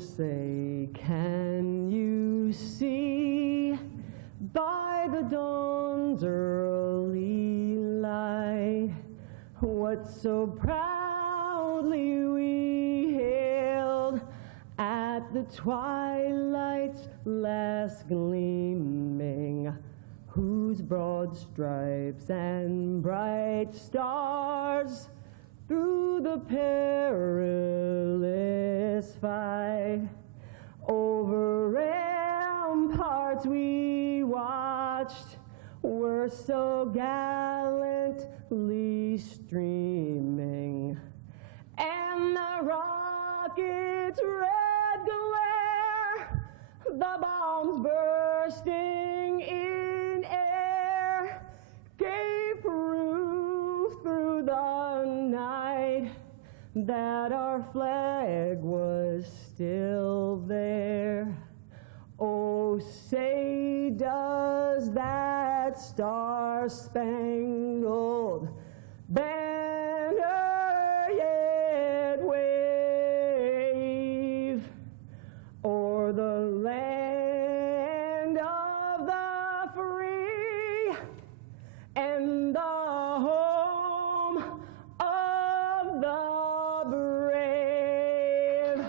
say, can you see by the dawn's early light what so proudly we hailed at the twilight's last gleaming, whose broad stripes and bright stars through the perilous fight over ramparts we watched were so gallantly streaming, and the rocket's red glare, the bombs bursting in air, gave proof through the night that our flag was still there. Oh, say does that star-spangled banner yet wave o'er the land of the free and the home of the brave?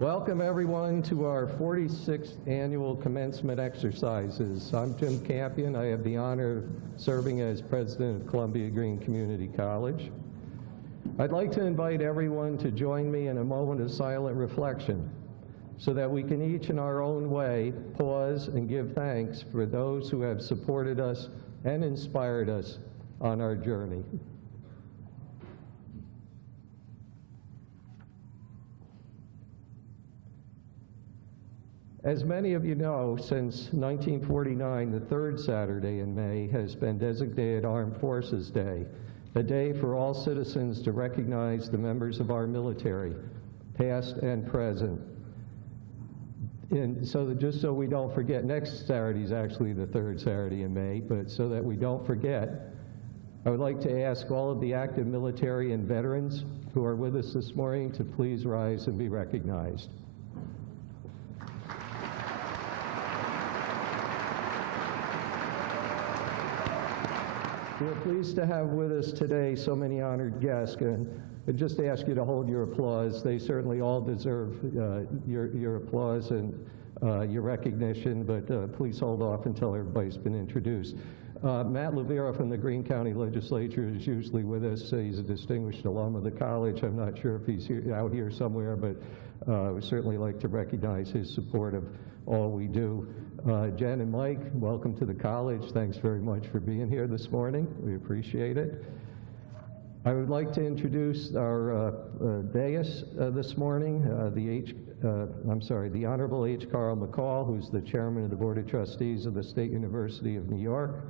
Welcome everyone to our 46th annual commencement exercises. I'm Jim Campion. I have the honor of serving as president of Columbia-Greene Community College. I'd like to invite everyone to join me in a moment of silent reflection so that we can each in our own way pause and give thanks for those who have supported us and inspired us on our journey. As many of you know, since 1949, the third Saturday in May has been designated Armed Forces Day, a day for all citizens to recognize the members of our military, past and present. And so just so we don't forget, next Saturday is actually the third Saturday in May, but so that we don't forget, I would like to ask all of the active military and veterans who are with us this morning to please rise and be recognized. We're pleased to have with us today so many honored guests, and just ask you to hold your applause. They certainly all deserve your applause and your recognition, but please hold off until everybody's been introduced. Matt Levera from the Greene County Legislature is usually with us. He's a distinguished alum of the college. I'm not sure if he's out here somewhere, but we certainly like to recognize his support of all we do. Jen and Mike, welcome to the college. Thanks very much for being here this morning. We appreciate it. I would like to introduce our dais this morning, the Honorable H. Carl McCall, who's the Chairman of the Board of Trustees of the State University of New York,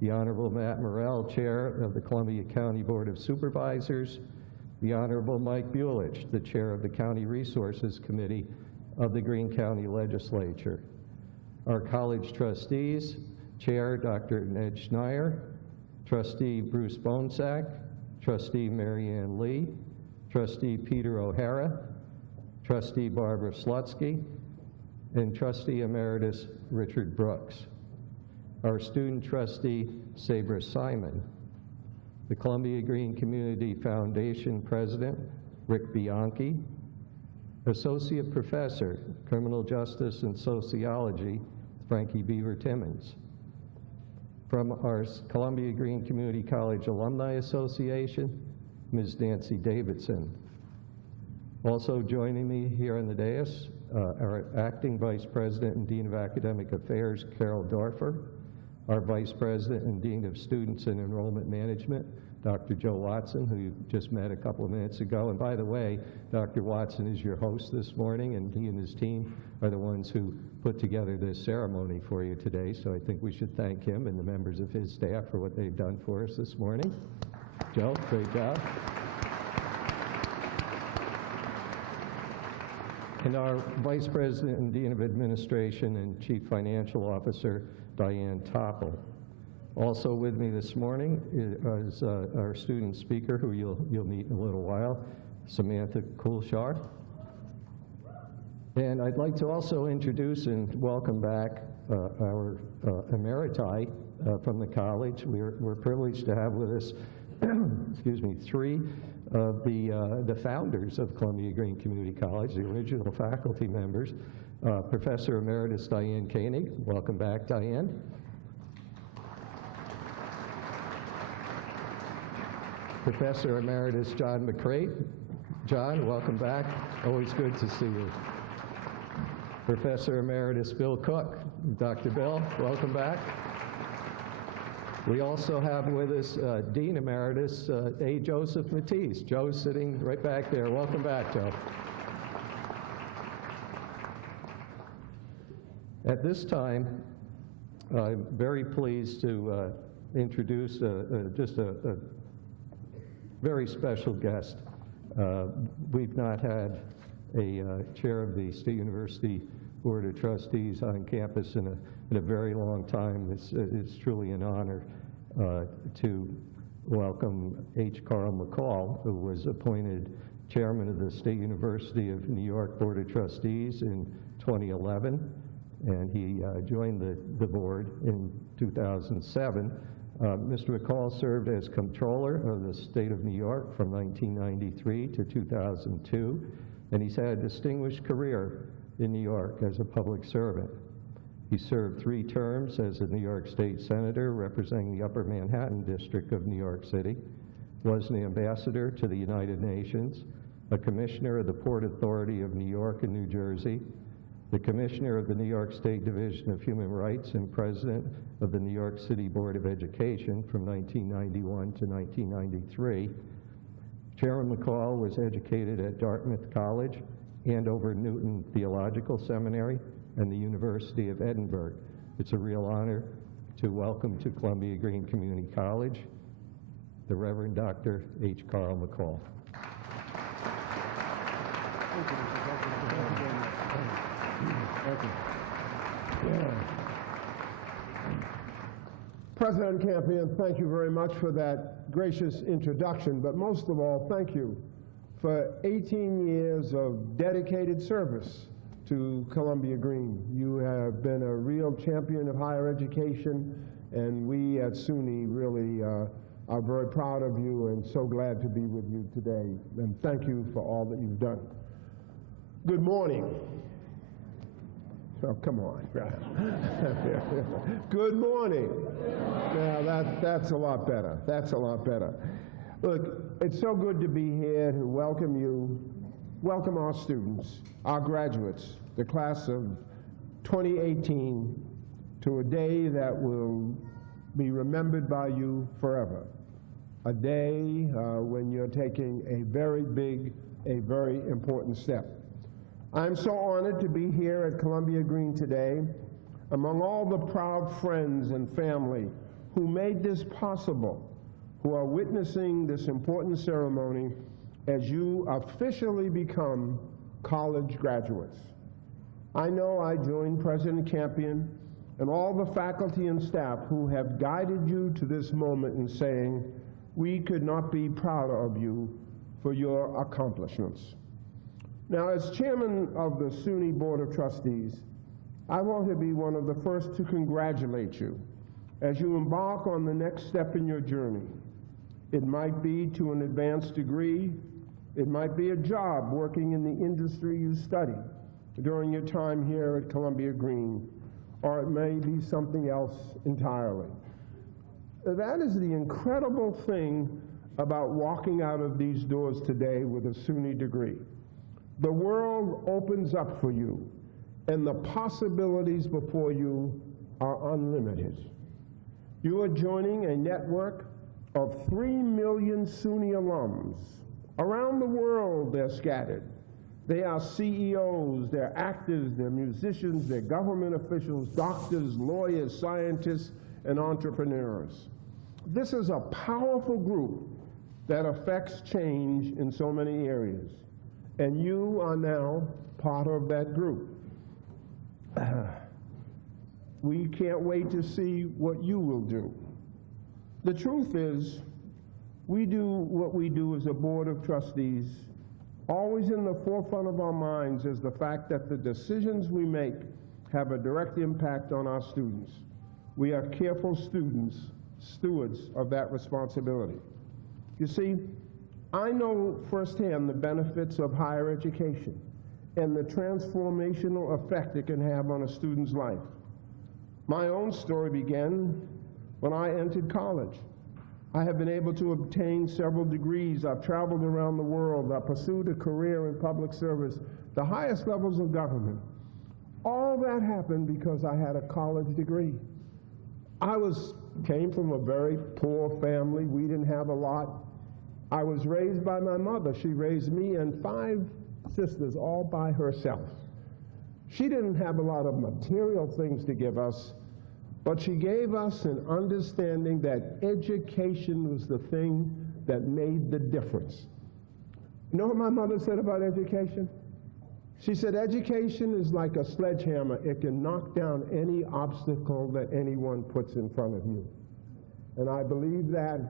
the Honorable Matt Morrell, Chair of the Columbia County Board of Supervisors, the Honorable Mike Bulich, the Chair of the County Resources Committee of the Greene County Legislature. Our college trustees, Chair Dr. Ned Schneier, Trustee Bruce Bonesack, Trustee Marianne Lee, Trustee Peter O'Hara, Trustee Barbara Slutsky, and Trustee Emeritus Richard Brooks. Our student trustee, Sabra Simon. The Columbia-Greene Community Foundation President, Rick Bianchi. Associate Professor, Criminal Justice and Sociology, Frankie Beaver Timmons. From our Columbia-Greene Community College Alumni Association, Ms. Nancy Davidson. Also joining me here on the dais, our Acting Vice President and Dean of Academic Affairs, Carol Dorfer, our Vice President and Dean of Students and Enrollment Management, Dr. Joe Watson, who you just met a couple of minutes ago. And by the way, Dr. Watson is your host this morning, and he and his team are the ones who put together this ceremony for you today. So I think we should thank him and the members of his staff for what they've done for us this morning. Joe, great job. And our Vice President and Dean of Administration and Chief Financial Officer, Diane Topple. Also with me this morning is our student speaker, who you'll meet in a little while, Samantha Coulshard. And I'd like to also introduce and welcome back our emeriti from the college. We're privileged to have with us, excuse me, three of the founders of Columbia-Greene Community College, the original faculty members. Professor Emeritus Diane Koenig. Welcome back, Diane. Professor Emeritus John McCrate. John, welcome back. Always good to see you. Professor Emeritus Bill Cook. Dr. Bill, welcome back. We also have with us Dean Emeritus A. Joseph Matisse. Joe's sitting right back there. Welcome back, Joe. At this time, I'm very pleased to introduce just a very special guest. We've not had a chair of the State University Board of Trustees on campus in a very long time. It's truly an honor to welcome H. Carl McCall, who was appointed chairman of the State University of New York Board of Trustees in 2011, and he joined the board in 2007. Mr. McCall served as comptroller of the state of New York from 1993 to 2002, and he's had a distinguished career in New York as a public servant. He served 3 terms as a New York State Senator representing the Upper Manhattan District of New York City, was an ambassador to the United Nations, a commissioner of the Port Authority of New York and New Jersey, the commissioner of the New York State Division of Human Rights, and president of the New York City Board of Education from 1991 to 1993. Chairman McCall was educated at Dartmouth College, Andover Newton Theological Seminary, and the University of Edinburgh. It's a real honor to welcome to Columbia-Greene Community College the Reverend Dr. H. Carl McCall. Thank you, Thank you. President Campion, thank you very much for that gracious introduction, but most of all, thank you for 18 years of dedicated service to Columbia-Greene. You have been a real champion of higher education, and we at SUNY really are very proud of you and so glad to be with you today. And thank you for all that you've done. Good morning. Oh, come on. Good morning. Now, that's a lot better. That's a lot better. Look, it's so good to be here to welcome you, welcome our students, our graduates, the class of 2018, to a day that will be remembered by you forever. A day when you're taking a very big, a very important step. I'm so honored to be here at Columbia-Greene today among all the proud friends and family who made this possible, who are witnessing this important ceremony as you officially become college graduates. I know I join President Campion and all the faculty and staff who have guided you to this moment in saying, we could not be prouder of you for your accomplishments. Now, as chairman of the SUNY Board of Trustees, I want to be one of the first to congratulate you as you embark on the next step in your journey. It might be to an advanced degree, it might be a job working in the industry you study during your time here at Columbia-Greene, or it may be something else entirely. That is the incredible thing about walking out of these doors today with a SUNY degree. The world opens up for you, and the possibilities before you are unlimited. You are joining a network of 3 million SUNY alums. Around the world, they're scattered. They are CEOs, they're actors, they're musicians, they're government officials, doctors, lawyers, scientists, and entrepreneurs. This is a powerful group that affects change in so many areas. And you are now part of that group. We can't wait to see what you will do. The truth is, we do what we do as a board of trustees, always in the forefront of our minds is the fact that the decisions we make have a direct impact on our students. We are careful stewards of that responsibility. You see, I know firsthand the benefits of higher education and the transformational effect it can have on a student's life. My own story began when I entered college. I have been able to obtain several degrees. I've traveled around the world. I pursued a career in public service, the highest levels of government. All that happened because I had a college degree. I came from a very poor family. We didn't have a lot. I was raised by my mother. She raised me and 5 sisters all by herself. She didn't have a lot of material things to give us, but she gave us an understanding that education was the thing that made the difference. You know what my mother said about education? She said, education is like a sledgehammer. It can knock down any obstacle that anyone puts in front of you. And I believe that,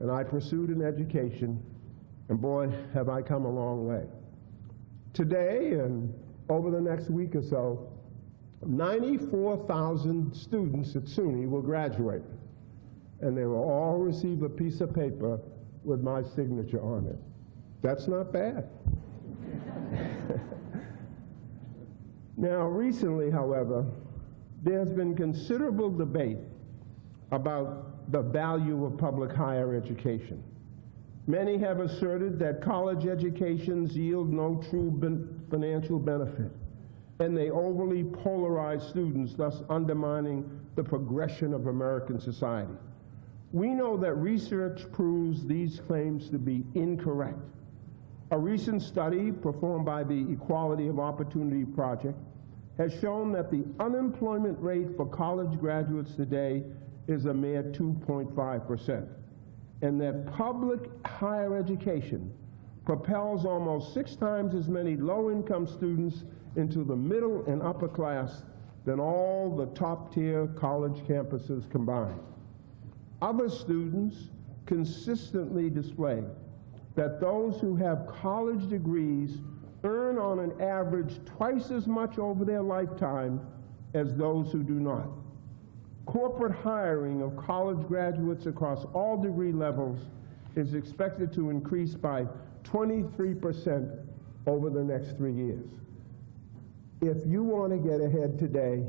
and I pursued an education, and boy, have I come a long way. Today, and over the next week or so, 94,000 students at SUNY will graduate, and they will all receive a piece of paper with my signature on it. That's not bad. Now, recently, however, there's been considerable debate about the value of public higher education. Many have asserted that college educations yield no true financial benefit, and they overly polarize students, thus undermining the progression of American society. We know that research proves these claims to be incorrect. A recent study performed by the Equality of Opportunity Project has shown that the unemployment rate for college graduates today is a mere 2.5%, and that public higher education propels almost 6 times as many low-income students into the middle and upper class than all the top-tier college campuses combined. Other students consistently display that those who have college degrees earn on an average twice as much over their lifetime as those who do not. Corporate hiring of college graduates across all degree levels is expected to increase by 23% over the next 3 years. If you want to get ahead today,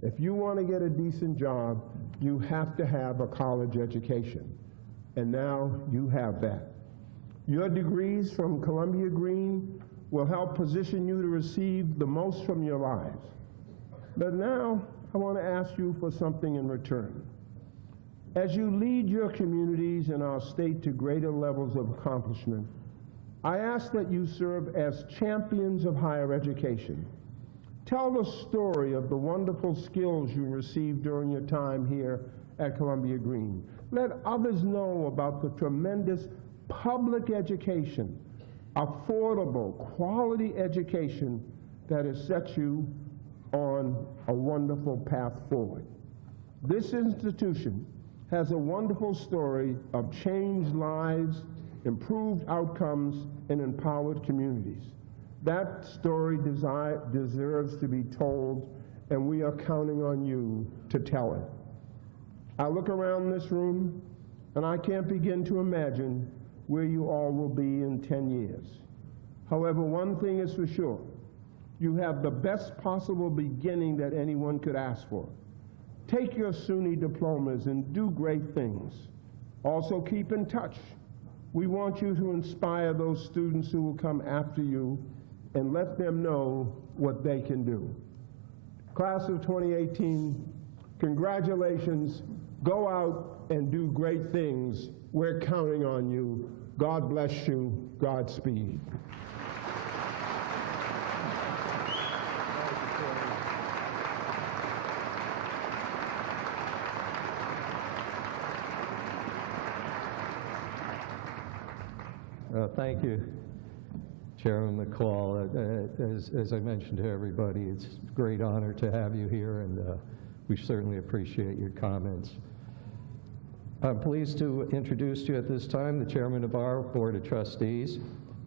if you want to get a decent job, you have to have a college education. And now you have that. Your degrees from Columbia-Greene will help position you to receive the most from your lives. But now, I want to ask you for something in return. As you lead your communities and our state to greater levels of accomplishment, I ask that you serve as champions of higher education. Tell the story of the wonderful skills you received during your time here at Columbia-Greene. Let others know about the tremendous public education, affordable, quality education that has set you on a wonderful path forward. This institution has a wonderful story of changed lives, improved outcomes, and empowered communities. That story deserves to be told, and we are counting on you to tell it. I look around this room, and I can't begin to imagine where you all will be in 10 years. However, one thing is for sure. You have the best possible beginning that anyone could ask for. Take your SUNY diplomas and do great things. Also keep in touch. We want you to inspire those students who will come after you and let them know what they can do. Class of 2018, congratulations. Go out and do great things. We're counting on you. God bless you. Godspeed. Thank you, Chairman McCall. As I mentioned to everybody, it's a great honor to have you here, and we certainly appreciate your comments. I'm pleased to introduce to you at this time the Chairman of our Board of Trustees,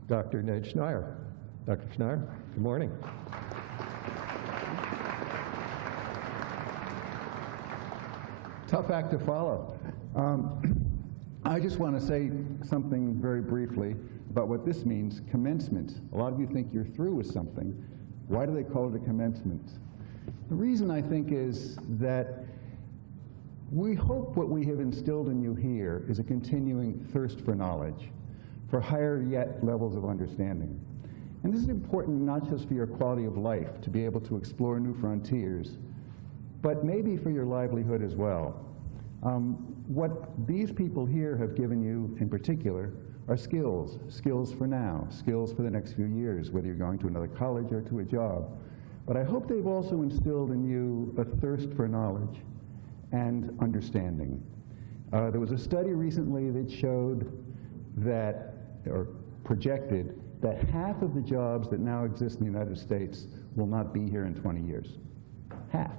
Dr. Ned Schneier. Dr. Schneier, good morning. Tough act to follow. I just want to say something very briefly about what this means, commencement. A lot of you think you're through with something. Why do they call it a commencement? The reason, I think, is that we hope what we have instilled in you here is a continuing thirst for knowledge, for higher yet levels of understanding. And this is important not just for your quality of life, to be able to explore new frontiers, but maybe for your livelihood as well. What these people here have given you in particular are skills, skills for now, skills for the next few years, whether you're going to another college or to a job. But I hope they've also instilled in you a thirst for knowledge and understanding. There was a study recently that showed that, or projected, that half of the jobs that now exist in the United States will not be here in 20 years. Half.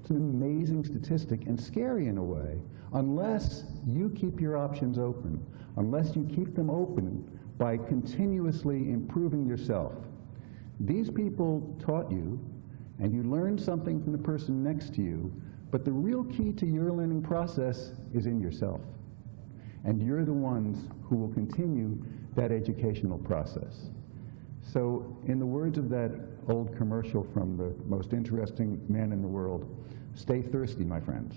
It's an amazing statistic and scary in a way, unless you keep your options open, unless you keep them open by continuously improving yourself. These people taught you, and you learned something from the person next to you, but the real key to your learning process is in yourself. And you're the ones who will continue that educational process. So, in the words of that old commercial from the most interesting man in the world, stay thirsty, my friends.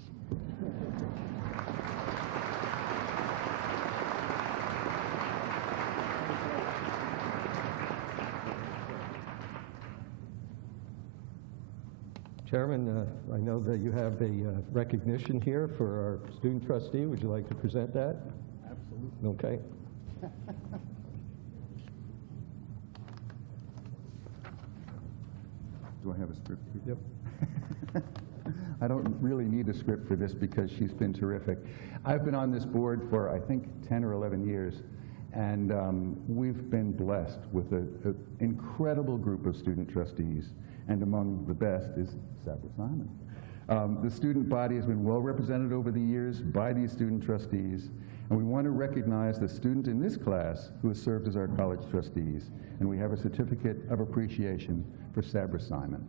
Chairman, I know that you have a recognition here for our student trustee. Would you like to present that? Absolutely. Okay. Do I have a script here? Yep. I don't really need a script for this because she's been terrific. I've been on this board for, I think, 10 or 11 years, and we've been blessed with an incredible group of student trustees, and among the best is Sabra Simon. The student body has been well represented over the years by these student trustees, and we want to recognize the student in this class who has served as our college trustees, and we have a certificate of appreciation for Sabra Simon.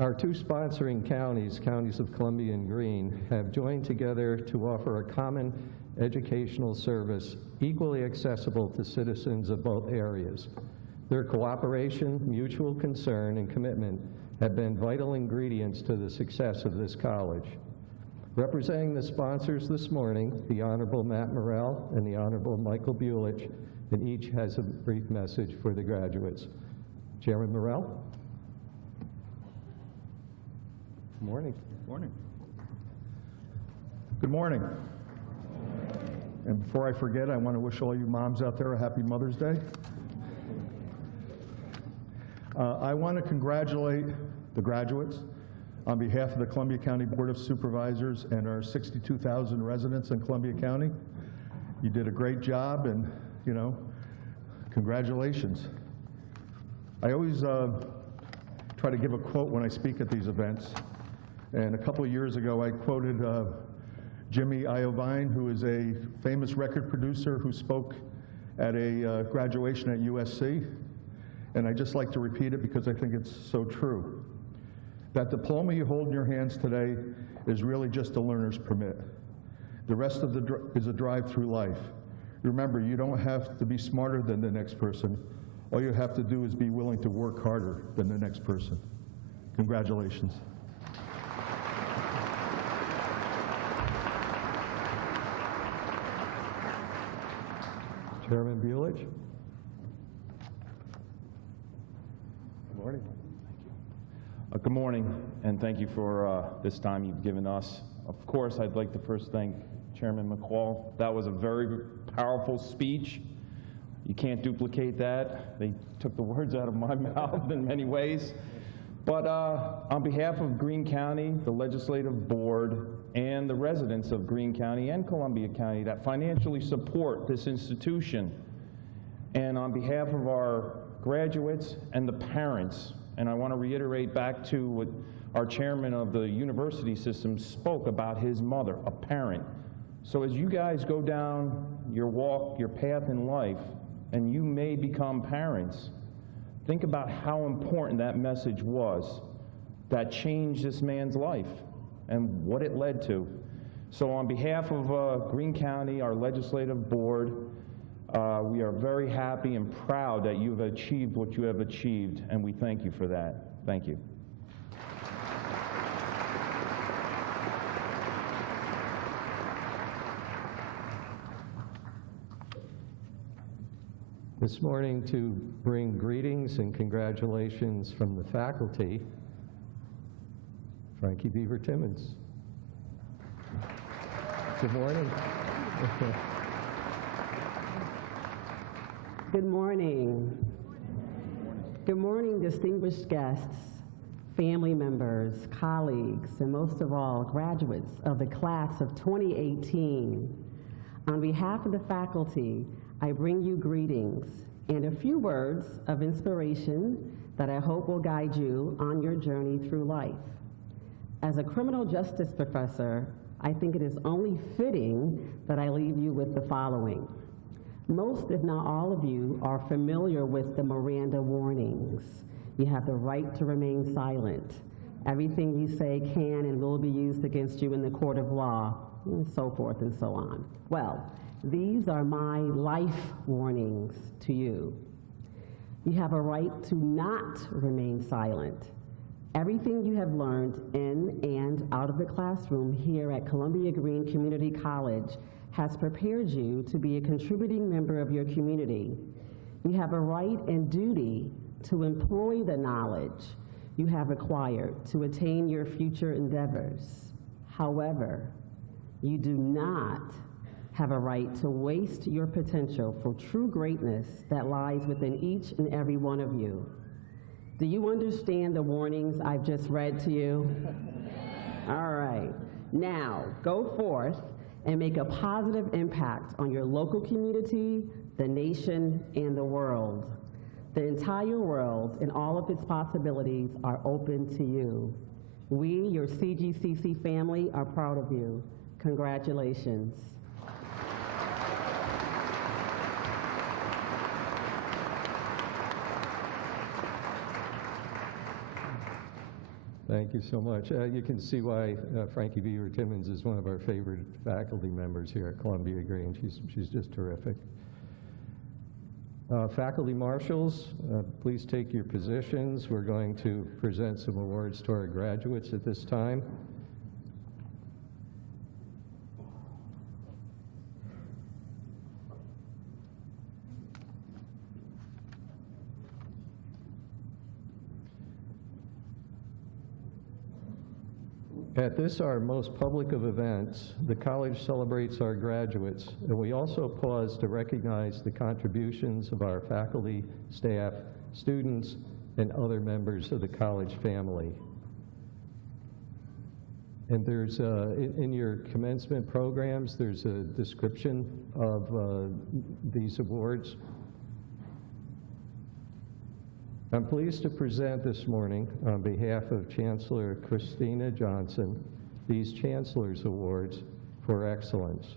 Our two sponsoring counties, counties of Columbia and Greene, have joined together to offer a common educational service equally accessible to citizens of both areas. Their cooperation, mutual concern, and commitment have been vital ingredients to the success of this college. Representing the sponsors this morning, the Honorable Matt Morrell and the Honorable Michael Bulich, and each has a brief message for the graduates. Chairman Morrell. Good morning. Morning. Good morning. And before I forget, I want to wish all you moms out there a happy Mother's Day. I want to congratulate the graduates on behalf of the Columbia County Board of Supervisors and our 62,000 residents in Columbia County. You did a great job, and, congratulations. I always try to give a quote when I speak at these events. And a couple of years ago, I quoted Jimmy Iovine, who is a famous record producer who spoke at a graduation at USC. And I'd just like to repeat it because I think it's so true. That diploma you hold in your hands today is really just a learner's permit. The rest of is a drive through life. Remember, you don't have to be smarter than the next person. All you have to do is be willing to work harder than the next person. Congratulations. Chairman Bulich. Good morning. Good morning, and thank you for this time you've given us. Of course, I'd like to first thank Chairman McCall. That was a very powerful speech. You can't duplicate that. They took the words out of my mouth in many ways. But on behalf of Greene County, the Legislative Board, and the residents of Greene County and Columbia County that financially support this institution, and on behalf of our graduates and the parents, and I want to reiterate back to what our chairman of the university system spoke about his mother, a parent. So as you guys go down your walk, your path in life, and you may become parents, think about how important that message was that changed this man's life and what it led to. So on behalf of Greene County, our legislative board, we are very happy and proud that you've achieved what you have achieved, and we thank you for that. Thank you. This morning, to bring greetings and congratulations from the faculty, Frankie Beaver-Timmons. Good morning. Good morning. Good morning, distinguished guests, family members, colleagues, and most of all, graduates of the class of 2018. On behalf of the faculty, I bring you greetings and a few words of inspiration that I hope will guide you on your journey through life. As a criminal justice professor, I think it is only fitting that I leave you with the following. Most, if not all of you, are familiar with the Miranda warnings. You have the right to remain silent. Everything you say can and will be used against you in the court of law, and so forth and so on. Well, these are my life warnings to you. You have a right to not remain silent. Everything you have learned in and out of the classroom here at Columbia-Greene Community College has prepared you to be a contributing member of your community. You have a right and duty to employ the knowledge you have acquired to attain your future endeavors. However, you do not have a right to waste your potential for true greatness that lies within each and every one of you. Do you understand the warnings I've just read to you? All right. Now, go forth and make a positive impact on your local community, the nation, and the world. The entire world and all of its possibilities are open to you. We, your CGCC family, are proud of you. Congratulations. Thank you so much. You can see why Frankie Beaver-Timmons is one of our favorite faculty members here at Columbia-Greene. She's just terrific. Faculty marshals, please take your positions. We're going to present some awards to our graduates at this time. At this, our most public of events, the college celebrates our graduates, and we also pause to recognize the contributions of our faculty, staff, students, and other members of the college family. And there's, in your commencement programs, there's a description of these awards. I'm pleased to present this morning, on behalf of Chancellor Christina Johnson, these Chancellor's Awards for Excellence.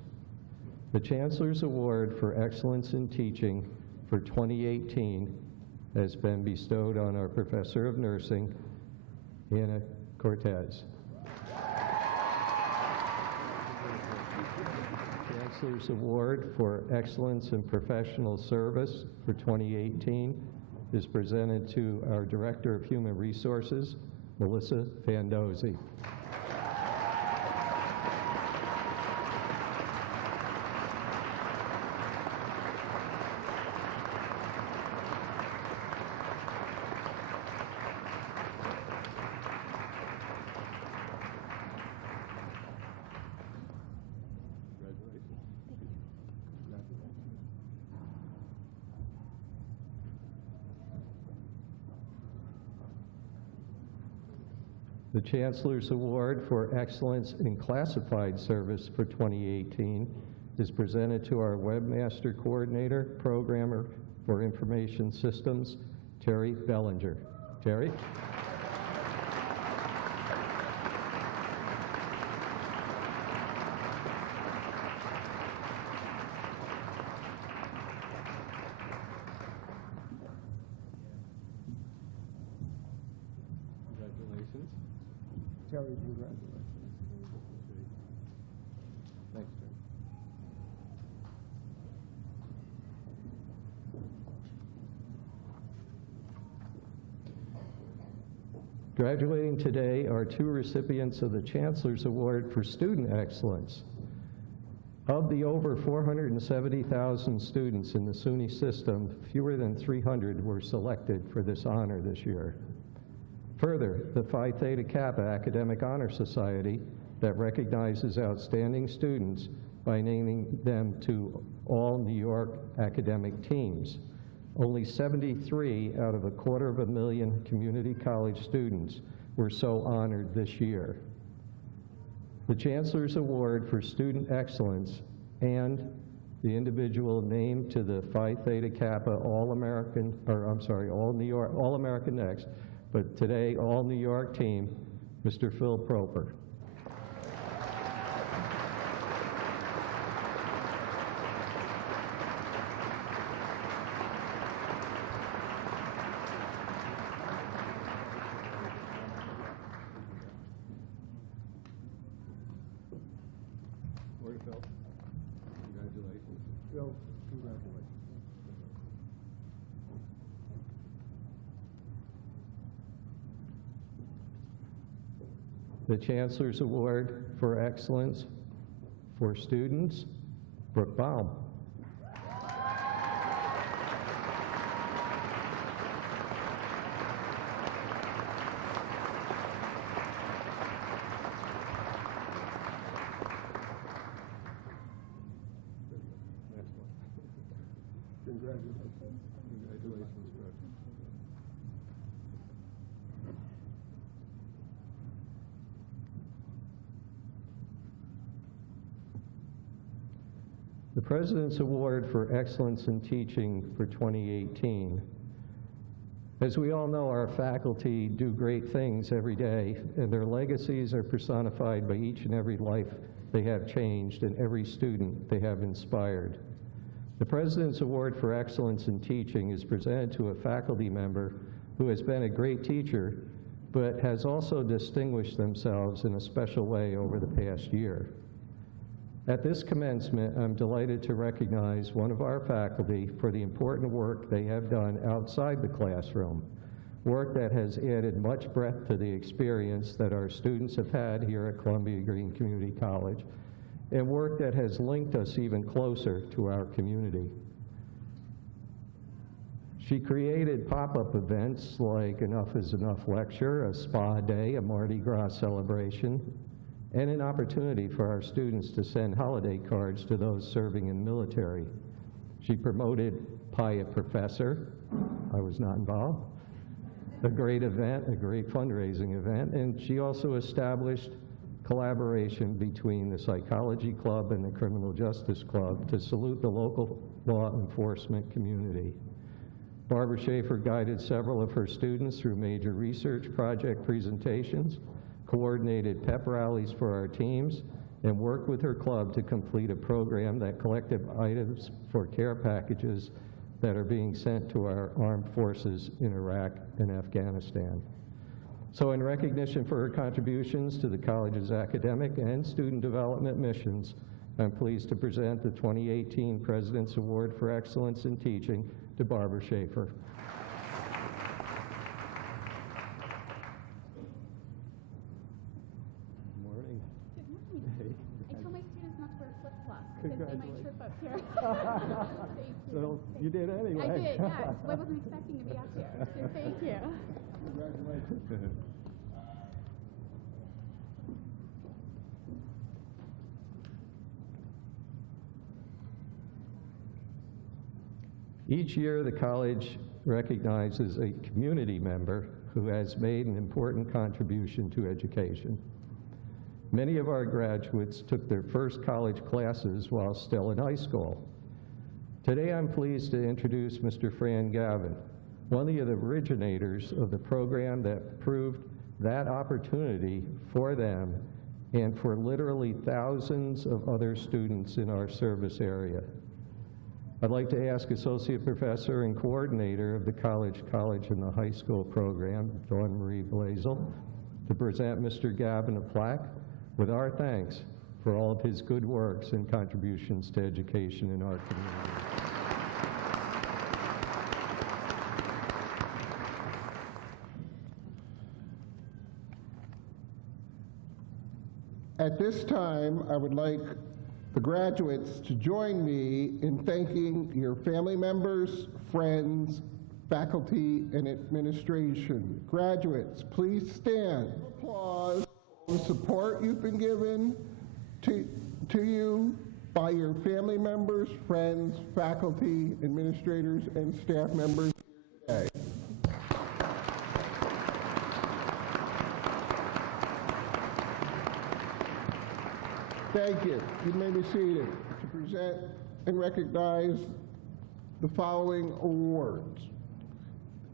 The Chancellor's Award for Excellence in Teaching for 2018 has been bestowed on our Professor of Nursing, Anna Cortez. Chancellor's Award for Excellence in Professional Service for 2018 is presented to our Director of Human Resources, Melissa Fandozzi. The Chancellor's Award for Excellence in Classified Service for 2018 is presented to our Webmaster Coordinator, Programmer for Information Systems, Terry Bellinger. Terry? Congratulations. Terry, congratulations. Thanks, Terry. Graduating today are two recipients of the Chancellor's Award for Student Excellence. Of the over 470,000 students in the SUNY system, fewer than 300 were selected for this honor this year. Further, the Phi Theta Kappa Academic Honor Society that recognizes outstanding students by naming them to all New York academic teams. Only 73 out of 250,000 community college students were so honored this year. The Chancellor's Award for Student Excellence and the individual named to the Phi Theta Kappa All-American, All-American Next, but today All New York team, Mr. Phil Proper. Where's Phil? Congratulations. Phil, congratulations. The Chancellor's Award for Excellence for Students, Brooke Baum. Congratulations. Congratulations, Brooke. The President's Award for Excellence in Teaching for 2018. As we all know, our faculty do great things every day, and their legacies are personified by each and every life they have changed and every student they have inspired. The President's Award for Excellence in Teaching is presented to a faculty member who has been a great teacher, but has also distinguished themselves in a special way over the past year. At this commencement, I'm delighted to recognize one of our faculty for the important work they have done outside the classroom, work that has added much breadth to the experience that our students have had here at Columbia-Greene Community College, and work that has linked us even closer to our community. She created pop-up events like Enough is Enough Lecture, a spa day, a Mardi Gras celebration, and an opportunity for our students to send holiday cards to those serving in the military. She promoted Pie a Professor. I was not involved. A great event, a great fundraising event, and she also established collaboration between the Psychology Club and the Criminal Justice Club to salute the local law enforcement community. Barbara Schaefer guided several of her students through major research project presentations, coordinated pep rallies for our teams, and worked with her club to complete a program that collected items for care packages that are being sent to our armed forces in Iraq and Afghanistan. So in recognition for her contributions to the college's academic and student development missions, I'm pleased to present the 2018 President's Award for Excellence in Teaching to Barbara Schaefer. Good morning. Good morning. I tell my students not to wear flip-flops because they might trip up here. Thank you. So you did anyway. I did, yeah. I wasn't expecting to be up here, so thank you. Congratulations. Each year, the college recognizes a community member who has made an important contribution to education. Many of our graduates took their first college classes while still in high school. Today I'm pleased to introduce Mr. Fran Gavin, one of the originators of the program that proved that opportunity for them and for literally thousands of other students in our service area. I'd like to ask Associate Professor and Coordinator of the College and the High School program, Dawn Marie Blazel, to present Mr. Gavin a plaque with our thanks for all of his good works and contributions to education in our community. At this time, I would like the graduates to join me in thanking your family members, friends, faculty, and administration. Graduates, please stand. Applause for the support you've been given to you by your family members, friends, faculty, administrators, and staff members here today. Thank you. You may be seated to present and recognize the following awards.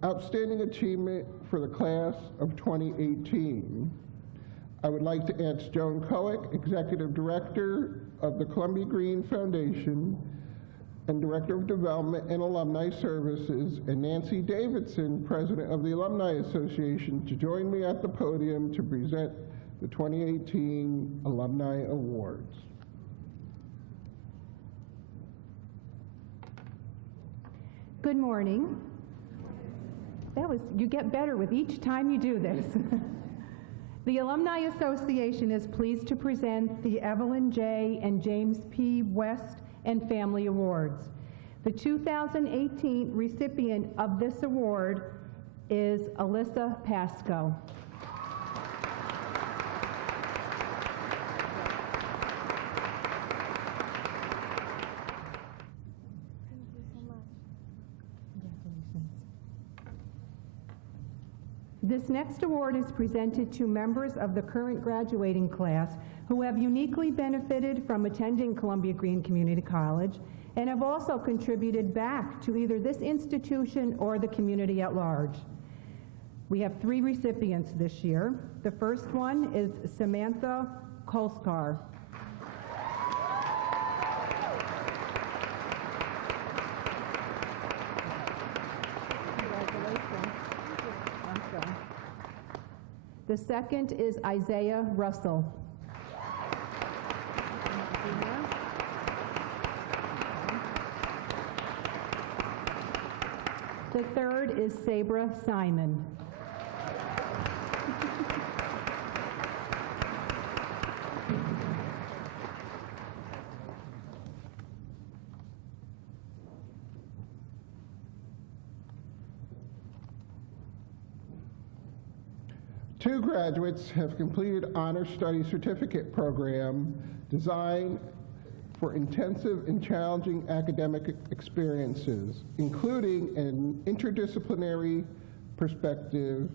Outstanding Achievement for the Class of 2018. I would like to ask Joan Coick, Executive Director of the Columbia-Greene Foundation and Director of Development and Alumni Services, and Nancy Davidson, President of the Alumni Association, to join me at the podium to present the 2018 Alumni Awards. Good morning. You get better with each time you do this. The Alumni Association is pleased to present the Evelyn J. and James P. West and Family Awards. The 2018 recipient of this award is Alyssa Pasco. This next award is presented to members of the current graduating class who have uniquely benefited from attending Columbia-Greene Community College and have also contributed back to either this institution or the community at large. We have 3 recipients this year. The first one is Samantha Kolskar. The second is Isaiah Russell. The third is Sabra Simon. Two graduates have completed Honor Study Certificate program designed for intensive and challenging academic experiences, including an interdisciplinary perspective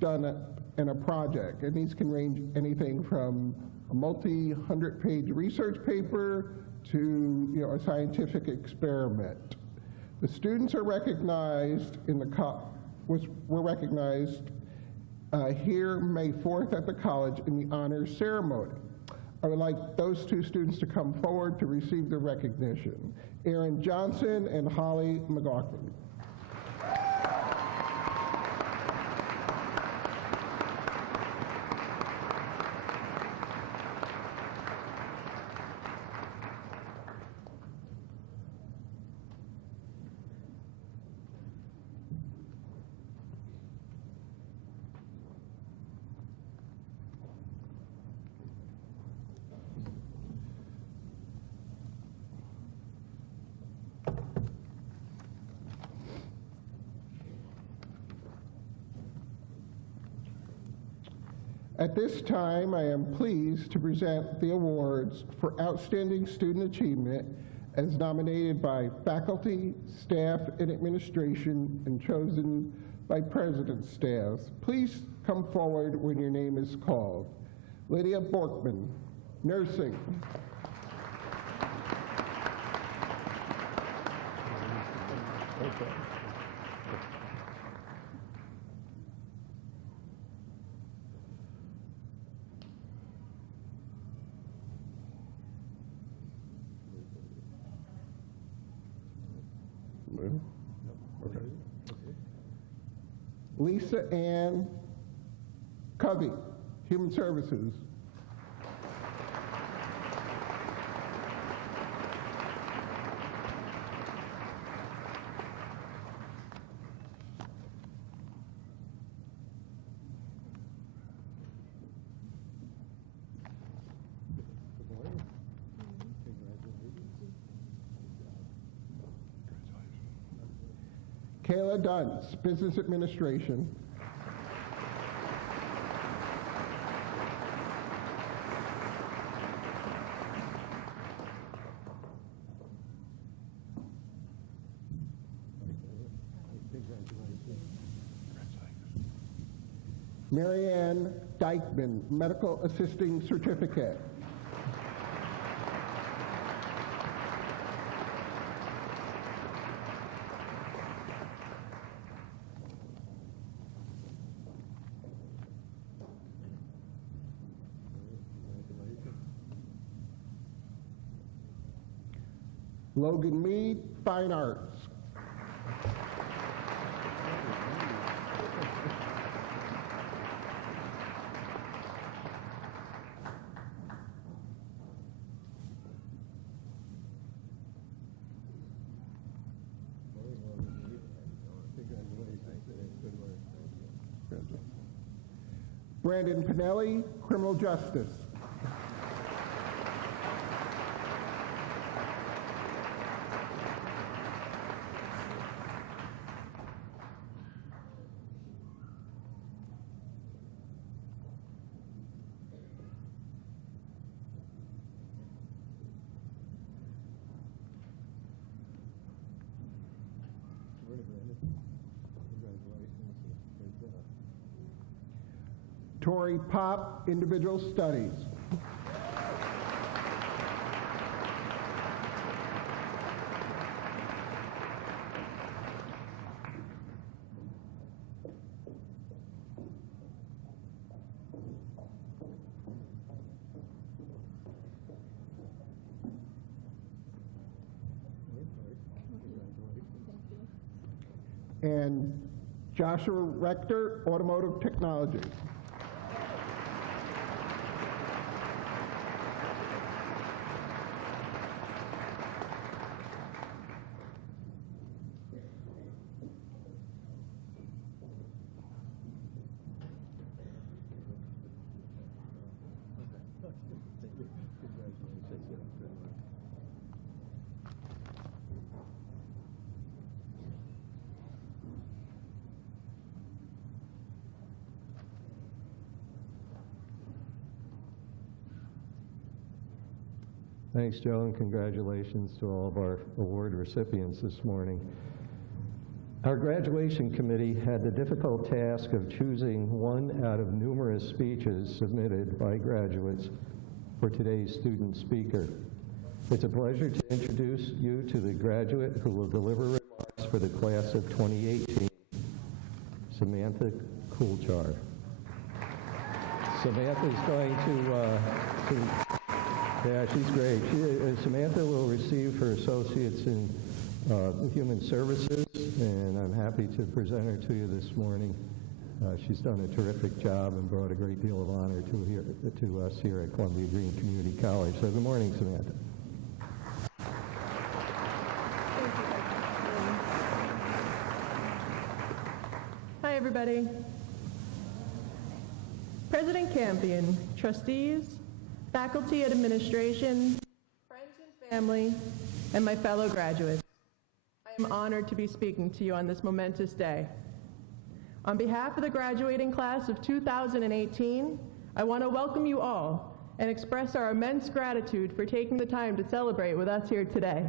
done in a project. And these can range anything from a multi-100-page research paper to a scientific experiment. The students are recognized were recognized here May 4th at the college in the honors ceremony. I would like those 2 students to come forward to receive the recognition. Erin Johnson and Holly McLaughlin. At this time, I am pleased to present the awards for Outstanding Student Achievement as nominated by faculty, staff, and administration and chosen by president's staffs. Please come forward when your name is called. Lydia Borkman, nursing. Okay. Lisa Ann Covey, Human Services. Kayla Dunce, Business Administration. Marianne Dykeman, Medical Assisting Certificate. Logan Mead, Fine Arts. Brandon Pinelli, Criminal Justice. Tori Pop, Individual Studies. And Joshua Rector, Automotive Technology. Thanks, Joe, and congratulations to all of our award recipients this morning. Our graduation committee had the difficult task of choosing one out of numerous speeches submitted by graduates for today's student speaker. It's a pleasure to introduce you to the graduate who will deliver remarks for the class of 2018, Samantha Coulchar. Samantha is going yeah, she's great. Samantha will receive her associates in Human Services, and I'm happy to present her to you this morning. She's done a terrific job and brought a great deal of honor to us here at Columbia-Greene Community College. So good morning, Samantha. Hi, everybody. President Campion, trustees, faculty and administration, friends and family, and my fellow graduates, I am honored to be speaking to you on this momentous day. On behalf of the graduating class of 2018, I want to welcome you all and express our immense gratitude for taking the time to celebrate with us here today.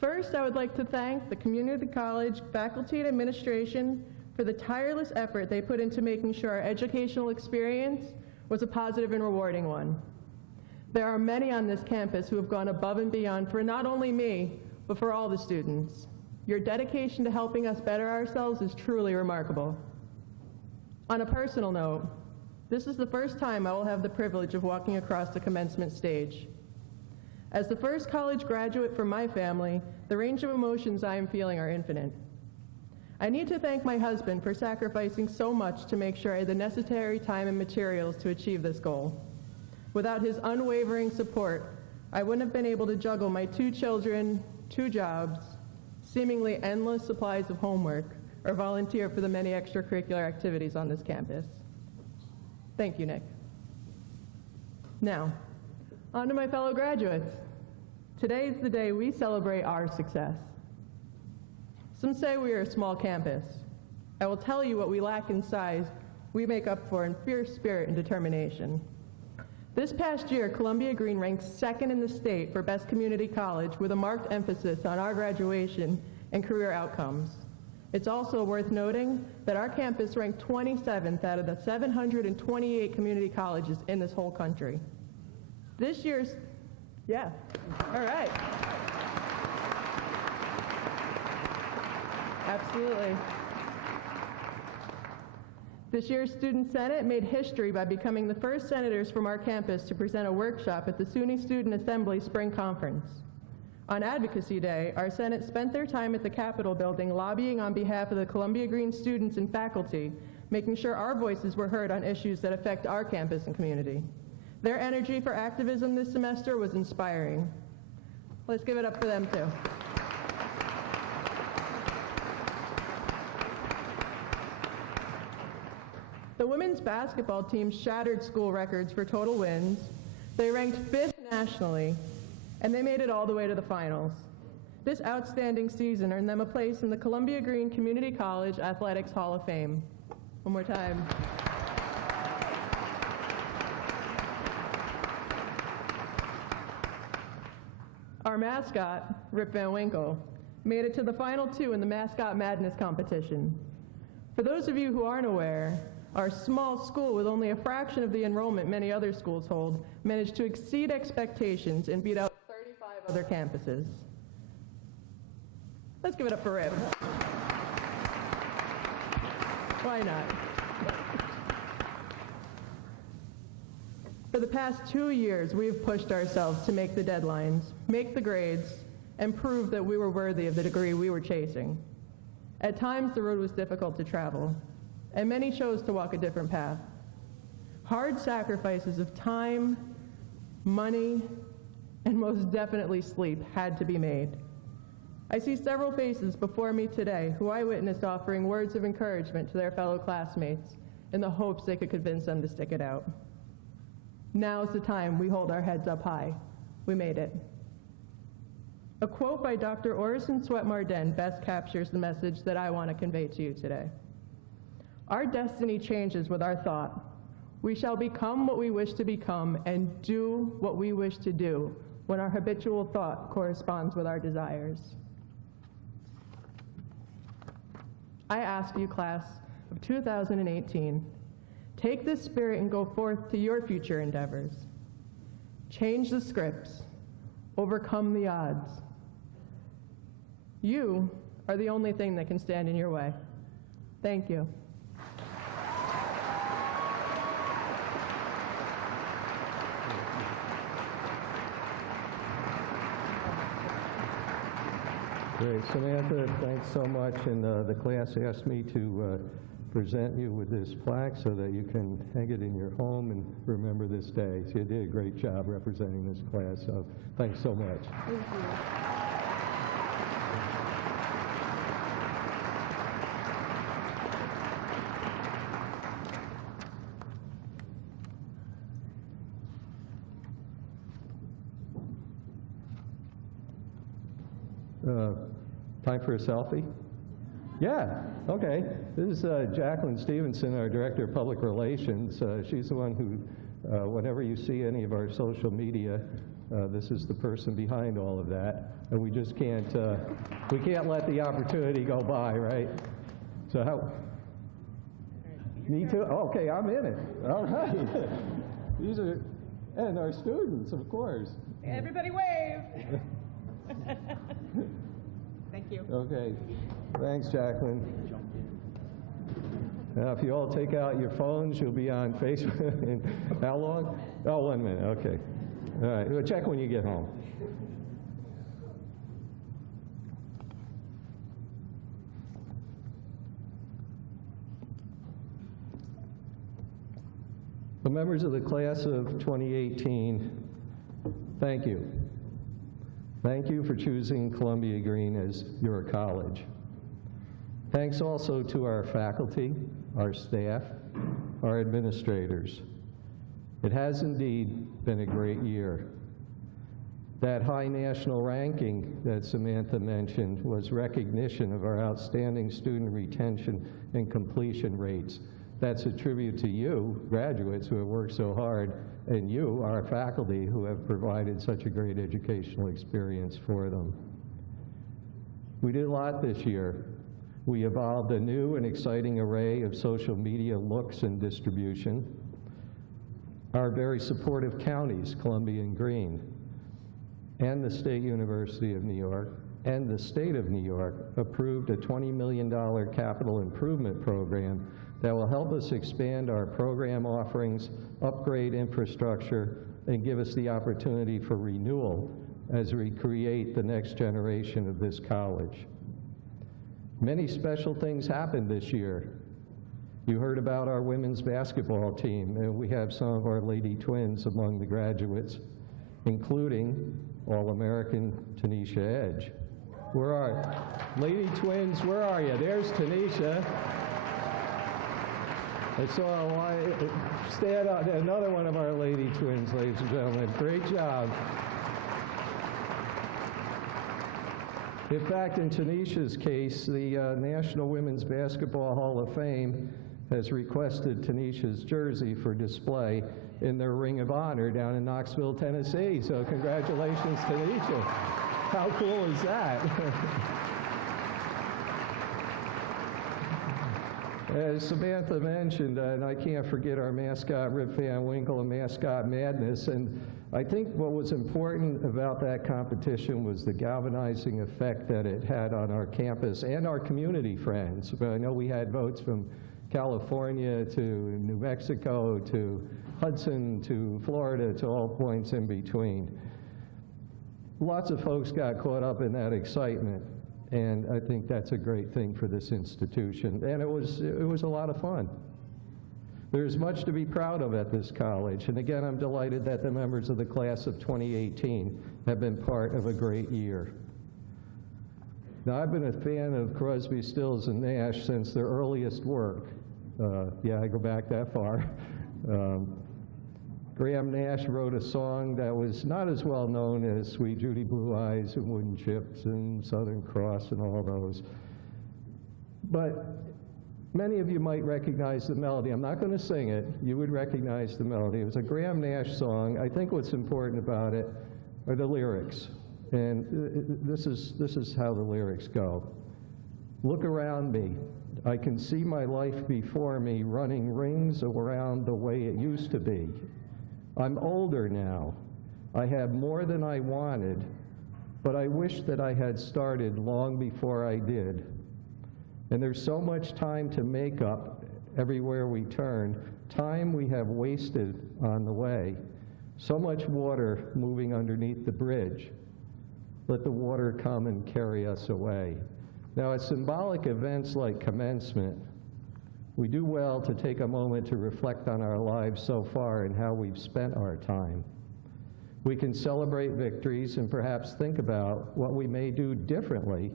First, I would like to thank the community college faculty and administration for the tireless effort they put into making sure our educational experience was a positive and rewarding one. There are many on this campus who have gone above and beyond for not only me, but for all the students. Your dedication to helping us better ourselves is truly remarkable. On a personal note, this is the first time I will have the privilege of walking across the commencement stage. As the first college graduate from my family, the range of emotions I am feeling are infinite. I need to thank my husband for sacrificing so much to make sure I had the necessary time and materials to achieve this goal. Without his unwavering support, I wouldn't have been able to juggle my 2 children, 2 jobs, seemingly endless supplies of homework, or volunteer for the many extracurricular activities on this campus. Thank you, Nick. Now, on to my fellow graduates. Today is the day we celebrate our success. Some say we are a small campus. I will tell you what we lack in size, we make up for in fierce spirit and determination. This past year, Columbia-Greene ranked 2nd in the state for best community college with a marked emphasis on our graduation and career outcomes. It's also worth noting that our campus ranked 27th out of the 728 community colleges in this whole country. This year's, yeah, all right. Absolutely. This year's Student Senate made history by becoming the first senators from our campus to present a workshop at the SUNY Student Assembly Spring Conference. On Advocacy Day, our Senate spent their time at the Capitol building lobbying on behalf of the Columbia-Greene students and faculty, making sure our voices were heard on issues that affect our campus and community. Their energy for activism this semester was inspiring. Let's give it up for them too. The women's basketball team shattered school records for total wins. They ranked 5th nationally, and they made it all the way to the finals. This outstanding season earned them a place in the Columbia-Greene Community College Athletics Hall of Fame. One more time. Our mascot, Rip Van Winkle, made it to the final 2 in the Mascot Madness competition. For those of you who aren't aware, our small school, with only a fraction of the enrollment many other schools hold, managed to exceed expectations and beat out 35 other campuses. Let's give it up for Rip. Why not? For the past 2 years, we've pushed ourselves to make the deadlines, make the grades, and prove that we were worthy of the degree we were chasing. At times, the road was difficult to travel, and many chose to walk a different path. Hard sacrifices of time, money, and most definitely sleep had to be made. I see several faces before me today who I witnessed offering words of encouragement to their fellow classmates in the hopes they could convince them to stick it out. Now's the time we hold our heads up high. We made it. A quote by Dr. Orison Swett-Marden best captures the message that I want to convey to you today. Our destiny changes with our thought. We shall become what we wish to become and do what we wish to do when our habitual thought corresponds with our desires. I ask you, class of 2018, take this spirit and go forth to your future endeavors. Change the scripts. Overcome the odds. You are the only thing that can stand in your way. Thank you. Great. Samantha, thanks so much. And the class asked me to present you with this plaque so that you can hang it in your home and remember this day. So you did a great job representing this class. So thanks so much. Thank you. Time for a selfie? Yeah, okay. This is Jacqueline Stevenson, our Director of Public Relations. She's the one who, whenever you see any of our social media This is the person behind all of that, and we just can't, we can't let the opportunity go by, right? So how? Me too? Okay, I'm in it. All right. These are, and our students, of course. Everybody wave. Thank you. Okay. Thanks, Jacqueline. Now, if you all take out your phones, you'll be on Facebook. In how long? Oh, 1 minute. Okay. All right. Well, check when you get home. The members of the class of 2018, thank you. Thank you for choosing Columbia-Greene as your college. Thanks also to our faculty, our staff, our administrators. It has indeed been a great year. That high national ranking that Samantha mentioned was recognition of our outstanding student retention and completion rates. That's a tribute to you, graduates who have worked so hard, and you, our faculty, who have provided such a great educational experience for them. We did a lot this year. We evolved a new and exciting array of social media looks and distribution. Our very supportive counties, Columbia and Greene, and the State University of New York, and the State of New York approved a $20 million capital improvement program that will help us expand our program offerings, upgrade infrastructure, and give us the opportunity for renewal as we create the next generation of this college. Many special things happened this year. You heard about our women's basketball team, and we have some of our Lady Twins among the graduates, including All-American Tanisha Edge. Where are Lady Twins? Where are you? There's Tanisha. I saw stand up. Another one of our Lady Twins, ladies and gentlemen. Great job. In fact, in Tanisha's case, the National Women's Basketball Hall of Fame has requested Tanisha's jersey for display in their Ring of Honor down in Knoxville, Tennessee. So congratulations, Tanisha. How cool is that? As Samantha mentioned, and I can't forget our mascot, Rip Van Winkle, and Mascot Madness, and I think what was important about that competition was the galvanizing effect that it had on our campus and our community friends. But I know we had votes from California to New Mexico to Hudson to Florida to all points in between. Lots of folks got caught up in that excitement, and I think that's a great thing for this institution. And it was a lot of fun. There's much to be proud of at this college, and again, I'm delighted that the members of the class of 2018 have been part of a great year. Now, I've been a fan of Crosby, Stills, and Nash since their earliest work. Yeah, I go back that far. Graham Nash wrote a song that was not as well known as Sweet Judy Blue Eyes and Wooden Chips and Southern Cross and all those. But many of you might recognize the melody. I'm not going to sing it. You would recognize the melody. It was a Graham Nash song. I think what's important about it are the lyrics. And this is how the lyrics go. Look around me. I can see my life before me running rings around the way it used to be. I'm older now. I have more than I wanted, but I wish that I had started long before I did. And there's so much time to make up everywhere we turn, time we have wasted on the way. So much water moving underneath the bridge. Let the water come and carry us away. Now, at symbolic events like commencement, we do well to take a moment to reflect on our lives so far and how we've spent our time. We can celebrate victories and perhaps think about what we may do differently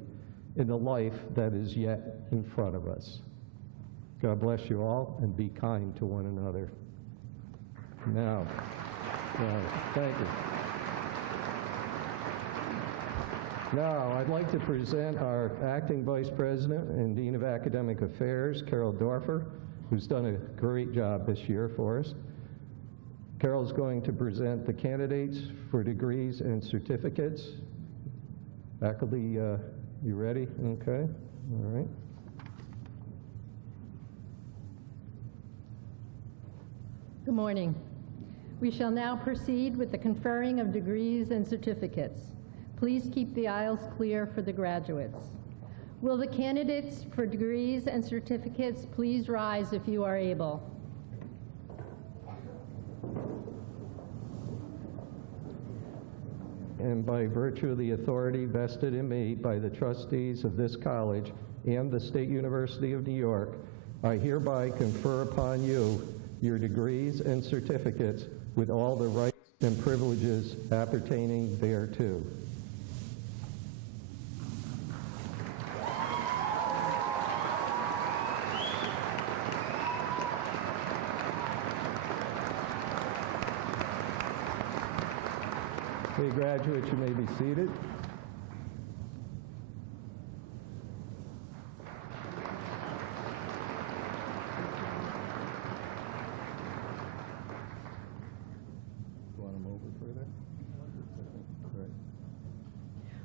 in the life that is yet in front of us. God bless you all, and be kind to one another. Now, thank you. Now, I'd like to present our Acting Vice President and Dean of Academic Affairs, Carol Dorfer, who's done a great job this year for us. Carol's going to present the candidates for degrees and certificates. Faculty, you ready? Okay, all right. Good morning. We shall now proceed with the conferring of degrees and certificates. Please keep the aisles clear for the graduates. Will the candidates for degrees and certificates please rise if you are able? And by virtue of the authority vested in me by the trustees of this college and the State University of New York, I hereby confer upon you your degrees and certificates with all the rights and privileges appertaining thereto. Okay, graduates, you may be seated.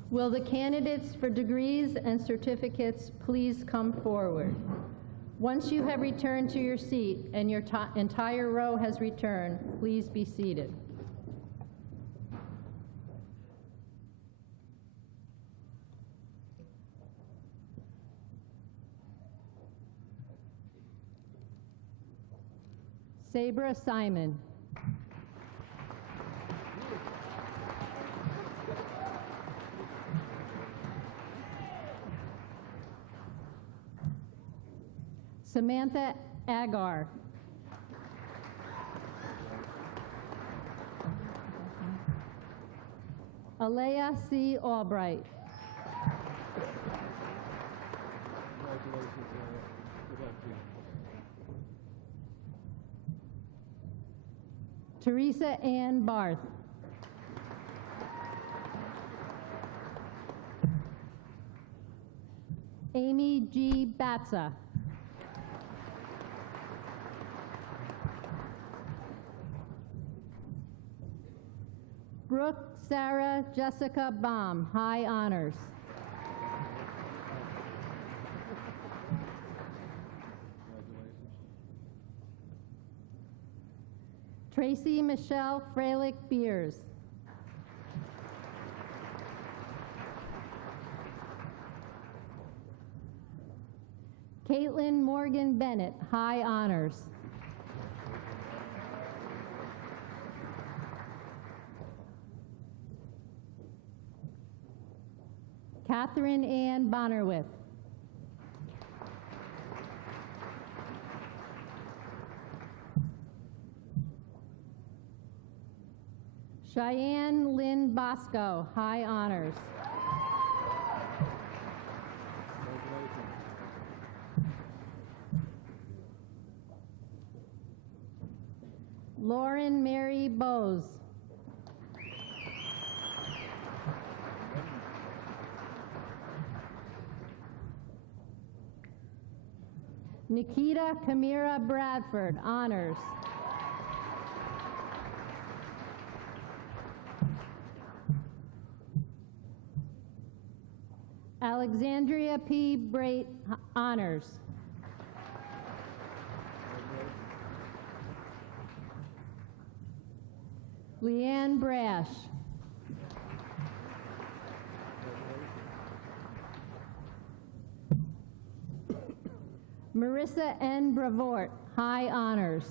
Will the candidates for degrees and certificates please come forward? Once you have returned to your seat and your entire row has returned, please be seated. Sabra Simon. Samantha Agar. Alea C. Albright. Teresa Ann Barth. Amy G. Batza. Brooke Sarah Jessica Baum, high honors. Tracy Michelle Freilich Beers. Caitlin Morgan Bennett, high honors. Catherine Ann Bonnerwith. Cheyenne Lynn Bosco, high honors. Lauren Mary Bose. Nikita Kamira Bradford, honors. Alexandria P. Brait, honors. Leanne Brash. Marissa N. Bravort, high honors.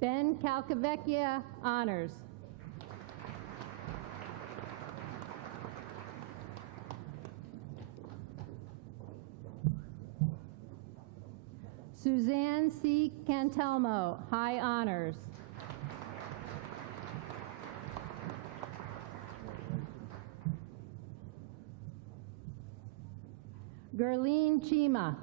Ben Calcavecchia, honors. Suzanne C. Cantelmo, high honors. Gerline Chima.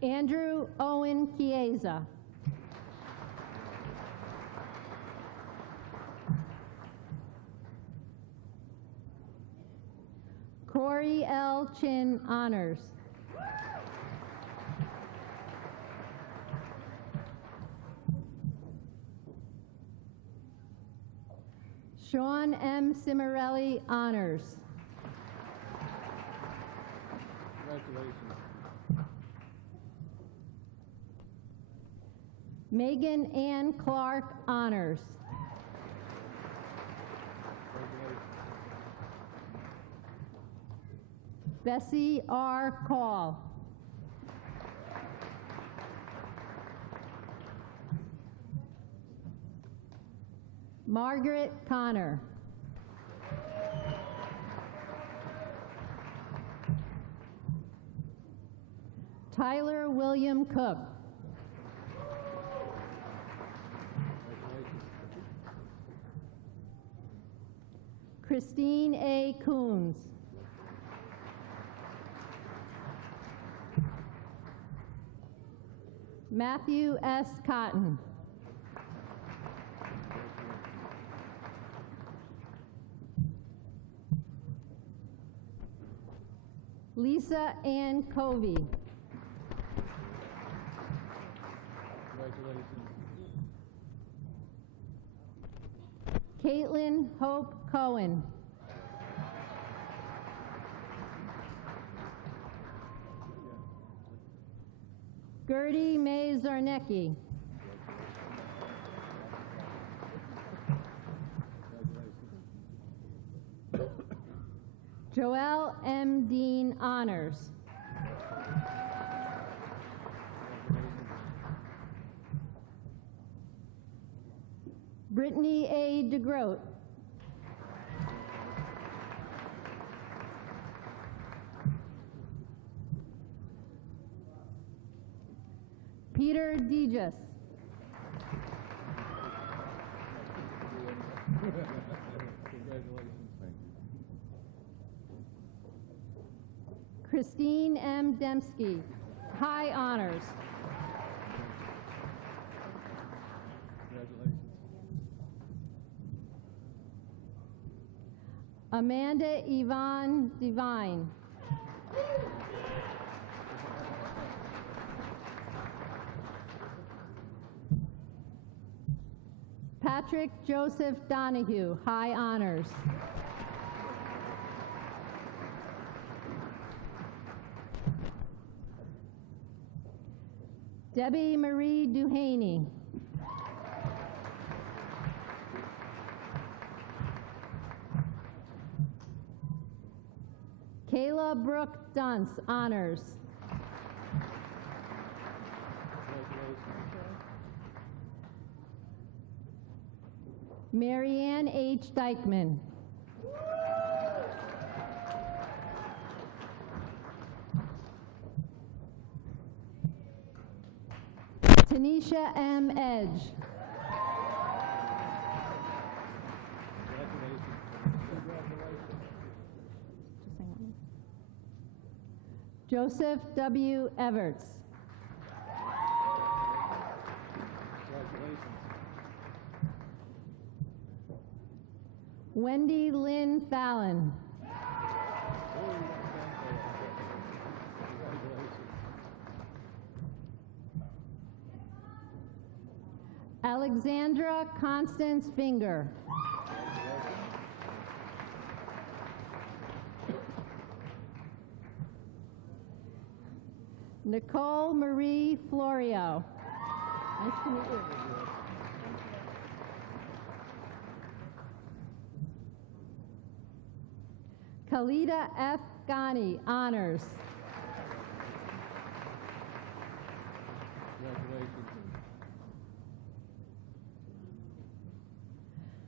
Andrew Owen Chiesa. Corey L. Chin, honors. Sean M. Cimarelli, honors. Megan Ann Clark, honors. Bessie R. Call. Margaret Connor. Tyler William Cook. Christine A. Coons. Matthew S. Cotton. Lisa Ann Covey. Caitlin Hope Cohen. Gertie May Zarnecki. Joelle M. Dean, honors. Brittany A. DeGroat. Peter Dejas. Christine M. Dembski, high honors. Amanda Yvonne Devine. Patrick Joseph Donahue, high honors. Debbie Marie Duhaney. Kayla Brooke Dunce, honors. Marianne H. Dykeman. Tanisha M. Edge. Joseph W. Everts. Wendy Lynn Fallon. Alexandra Constance Finger. Nicole Marie Florio. Nice to meet you. Khalida F. Ghani, honors.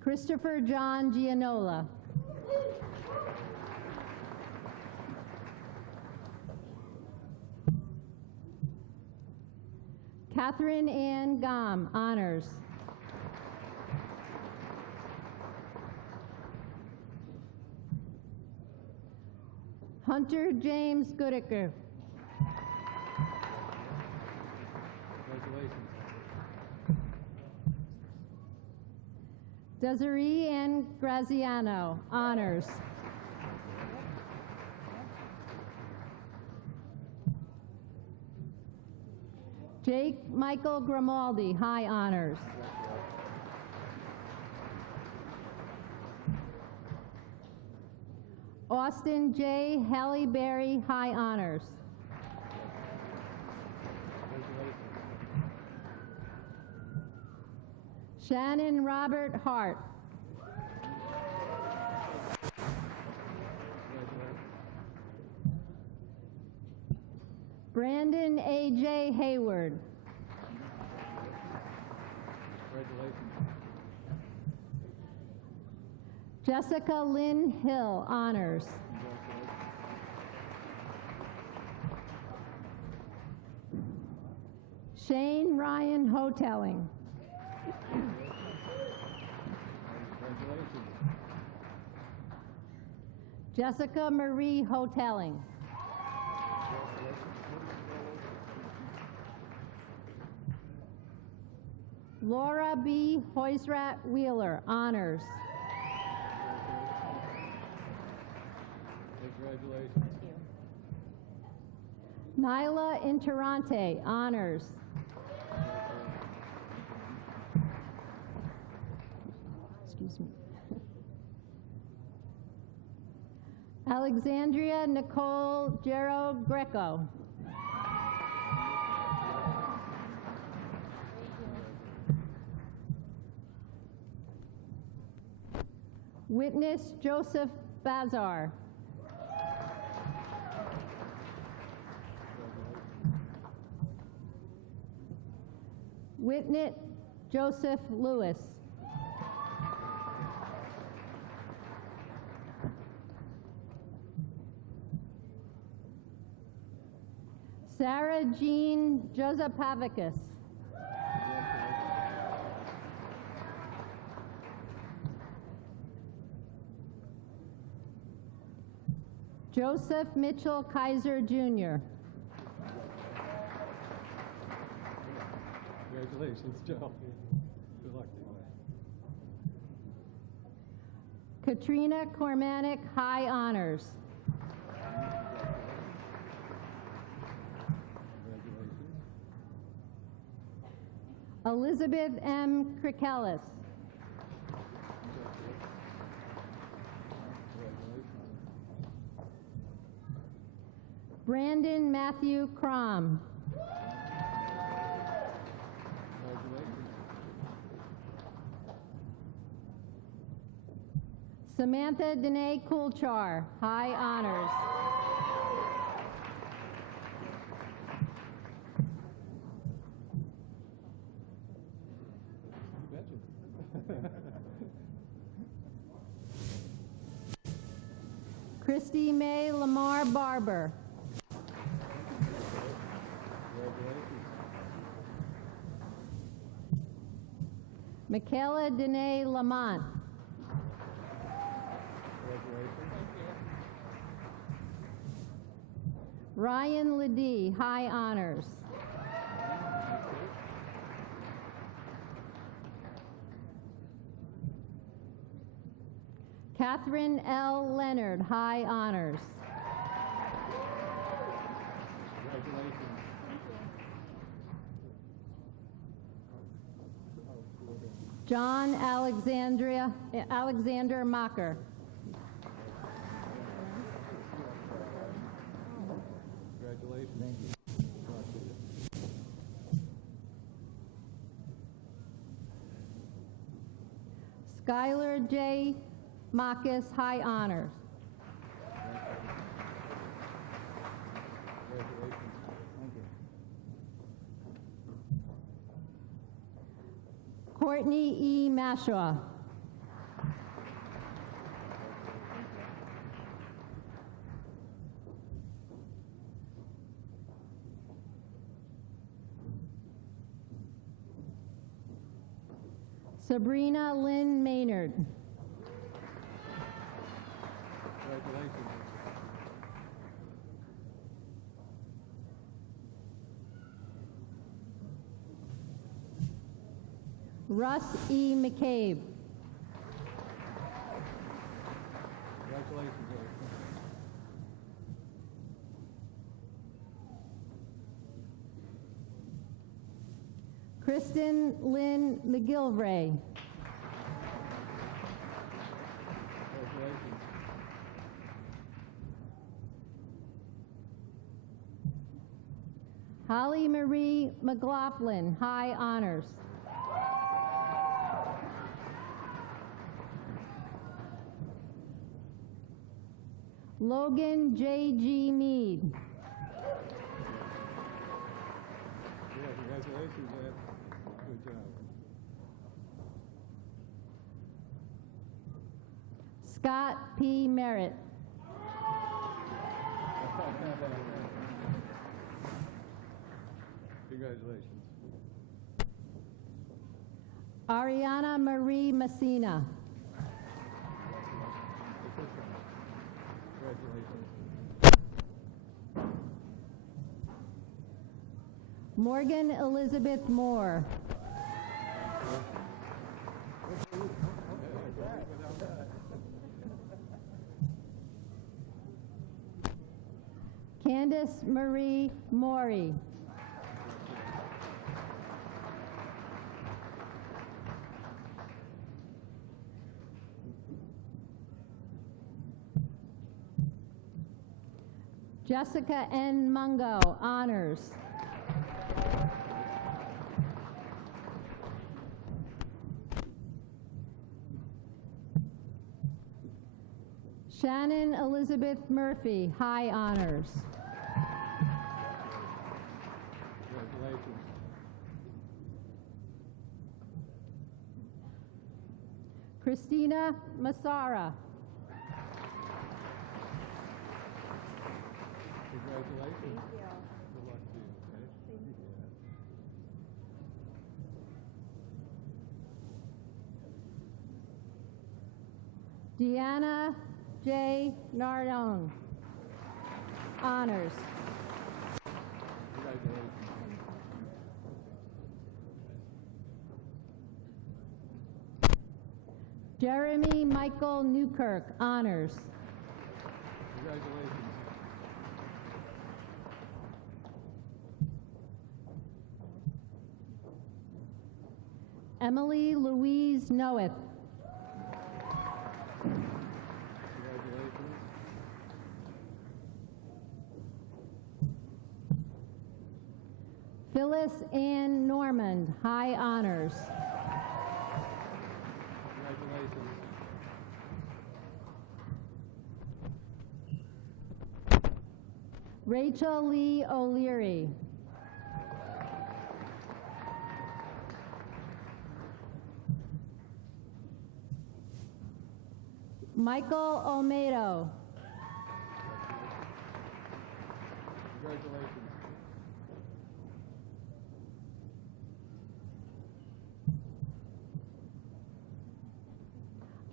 Christopher John Gianola. Catherine Ann Gom, honors. Hunter James Goodacre. Desiree Ann Graziano, honors. Jake Michael Grimaldi, high honors. Austin J. Halle Berry, high honors. Shannon Robert Hart. Brandon A.J. Hayward. Jessica Lynn Hill, honors. Shane Ryan Hoteling. Jessica Marie Hoteling. Laura B. Hoisrat Wheeler, honors. Congratulations. Nyla Interante, honors. Excuse me. Alexandria Nicole Gero Greco. Witness Joseph Bazar. Witness Joseph Lewis. Sarah Jean Josepavicus. Joseph Mitchell Kaiser, Jr. Congratulations, Joe. Good luck to you. Katrina Kormanik, high honors. Elizabeth M. Krikelis. Brandon Matthew Crom. Samantha Danae Coulchar, high honors. Christy May Lamar Barber. Michaela Danae Lamont. Ryan Ledee, high honors. Catherine L. Leonard, high honors. John Alexander Mocker. Congratulations. Thank you. Skylar J. Marcus, high honors. Courtney E. Mashaw. Sabrina Lynn Maynard. Congratulations. Russ E. McCabe. Congratulations, Eric. Kristen Lynn McGilvray. Holly Marie McLaughlin, high honors. Logan J.G. Mead. Congratulations, Ed. Good job. Scott P. Merritt. Congratulations. Ariana Marie Messina. Congratulations. Morgan Elizabeth Moore. Candace Marie Maury. Jessica N. Mungo, honors. Shannon Elizabeth Murphy, high honors. Congratulations. Christina Massara. Congratulations. Thank you. Good luck to you. Okay? Thank you. Deanna J. Nardone, honors. Congratulations. Jeremy Michael Newkirk, honors. Congratulations. Emily Louise Noeth. Congratulations. Phyllis Ann Normand, high honors. Congratulations. Rachel Lee O'Leary. Michael Olmedo. Congratulations.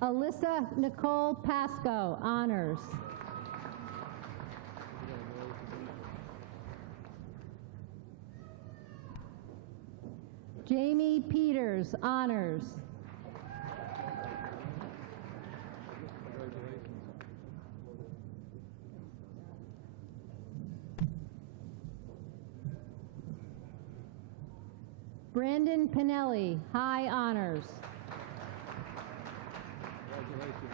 Alyssa Nicole Pasco, honors. Jamie Peters, honors. Brandon Pinelli, high honors. Congratulations.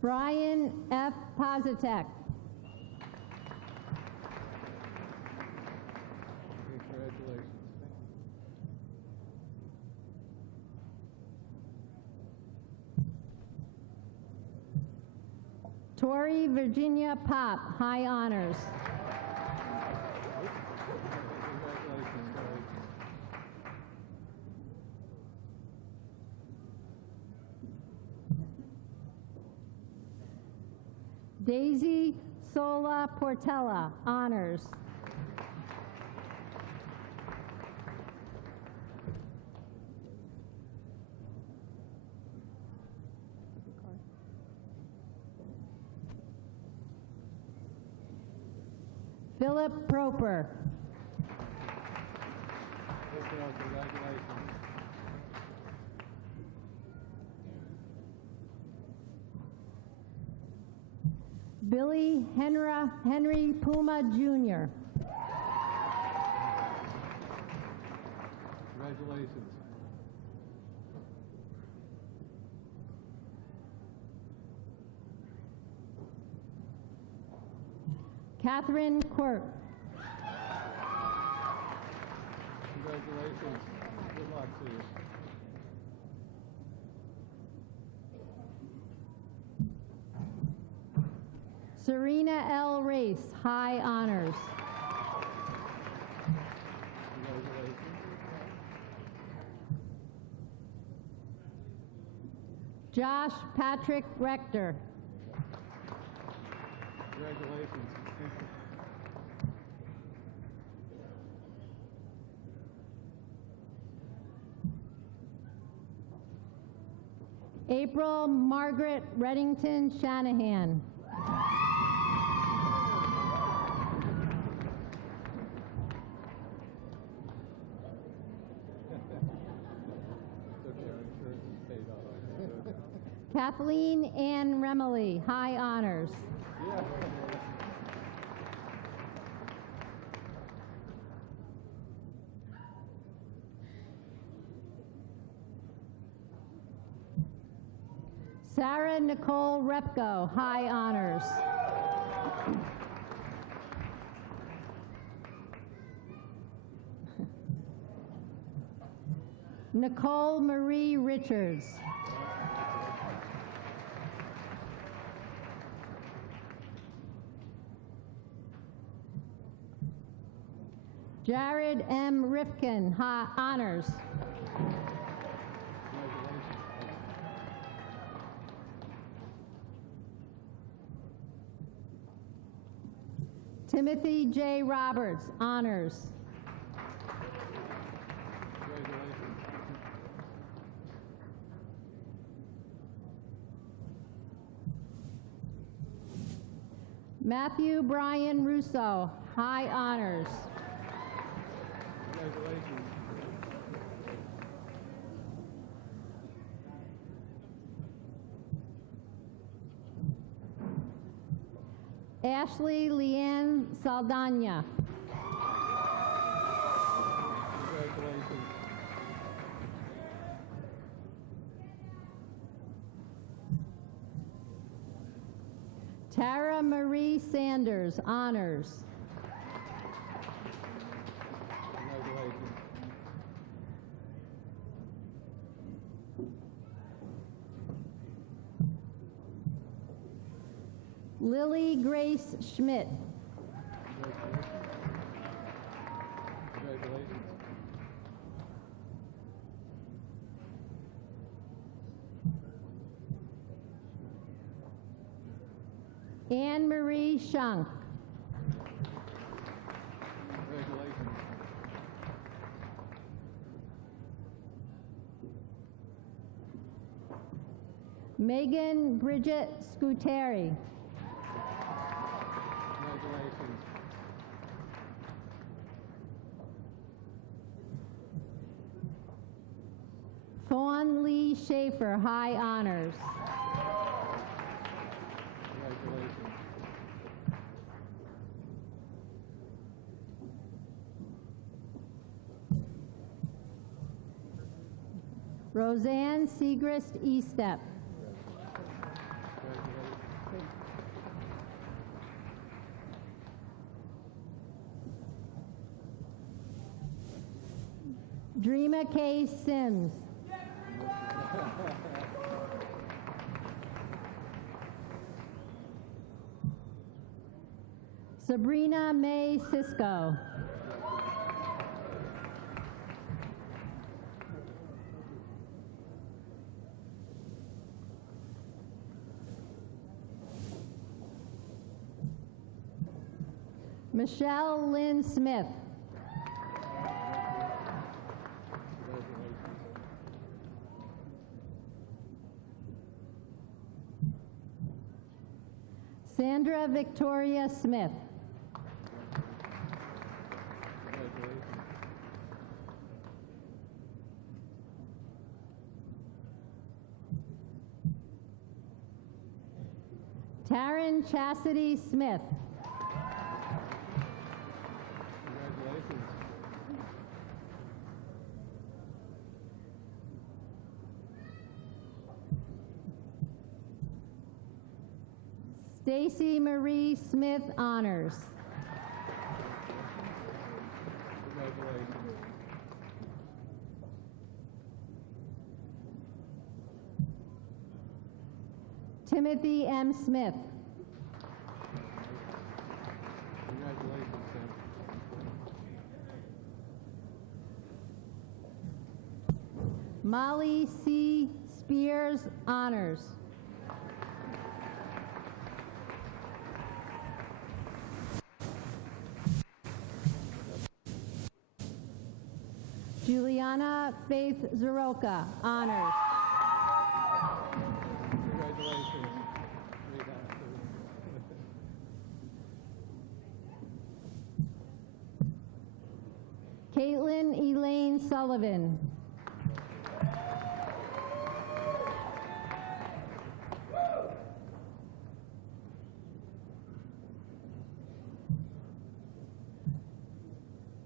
Brian F. Positek. Congratulations. Tori Virginia Pop, high honors. Congratulations, Tori. Daisy Sola Portella, honors. Philip Proper. Congratulations. Billy Henry Puma Jr. Congratulations. Catherine Quirk. Congratulations. Good luck to you. Serena L. Race, high honors. Congratulations. Josh Patrick Rector. Congratulations. April Margaret Reddington Shanahan. Kathleen Ann Remley, high honors. Sarah Nicole Repko, high honors. Nicole Marie Richards. Jared M. Rifkin, high honors. Timothy J. Roberts, honors. Matthew Brian Russo, high honors. Congratulations. Ashley Leanne Saldana. Congratulations. Tara Marie Sanders, honors. Congratulations. Lily Grace Schmidt. Congratulations. Anne Marie Shunk. Congratulations. Megan Bridget Scuteri. Congratulations. Fawn Lee Schaefer, high honors. Congratulations. Roseanne Segrist Estep. Dreama K. Sims. Sabrina May Cisco. Michelle Lynn Smith. Sandra Victoria Smith. Karen Chastity Smith. Stacy Marie Smith Honors. Timothy M. Smith. Molly C. Spears Honors. Juliana Faith Zaroka Honors. Caitlin Elaine Sullivan.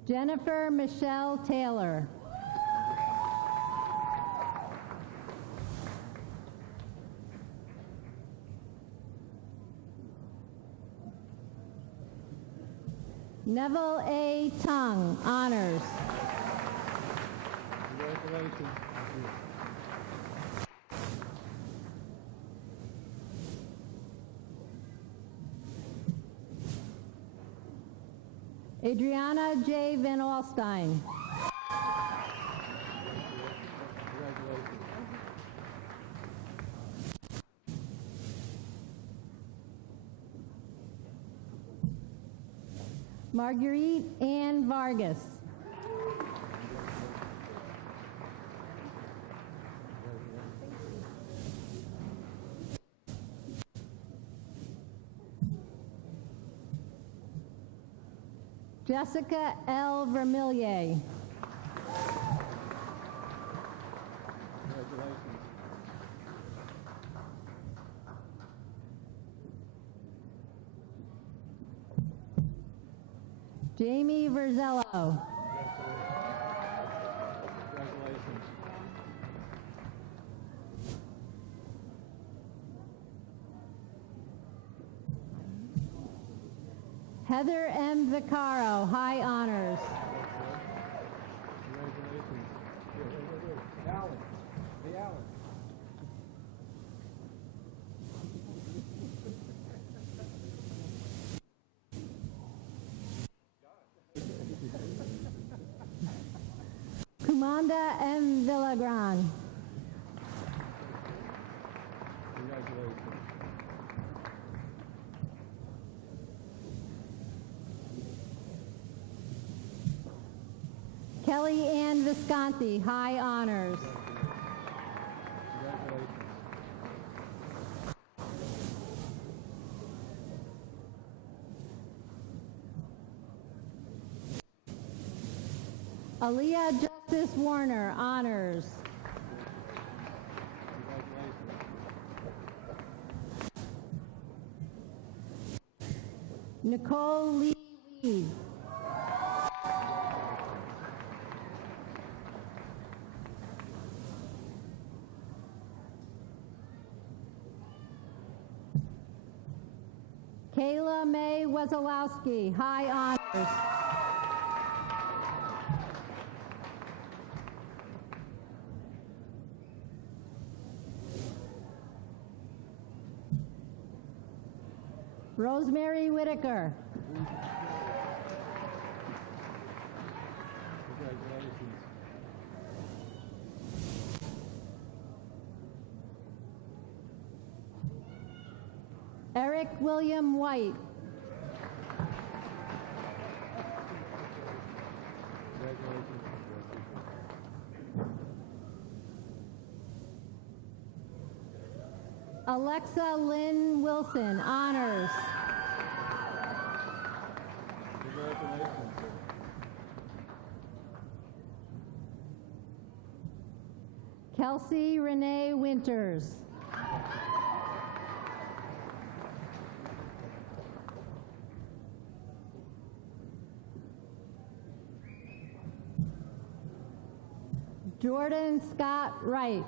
Jennifer Michelle Taylor. Neville A. Tung, Honors. Congratulations. Adriana J. Van Alstyne. Marguerite Ann Vargas. Jessica L. Vermillier. Jamie Verzello. Heather M. Vicaro, High Honors. Kumanda M. Villagran. Kelly Ann Visconti, High Honors. Aaliyah Justice Warner, Honors. Nicole Lee Weed. Kayla Mae Wesolowski, High Honors. Rosemary Whitaker. Eric William White. Alexa Lynn Wilson, Honors. Kelsey Renee Winters. Jordan Scott Wright.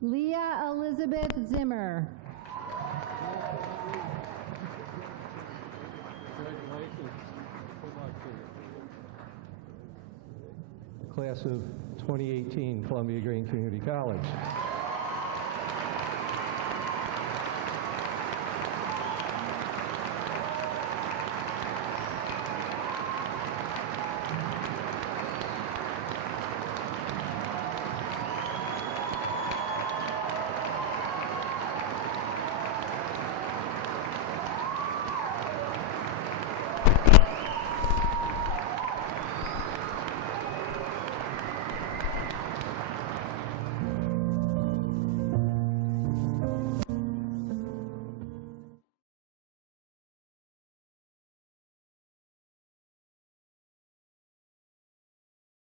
Leah Elizabeth Zimmer. Class of 2018, Columbia-Greene Community College.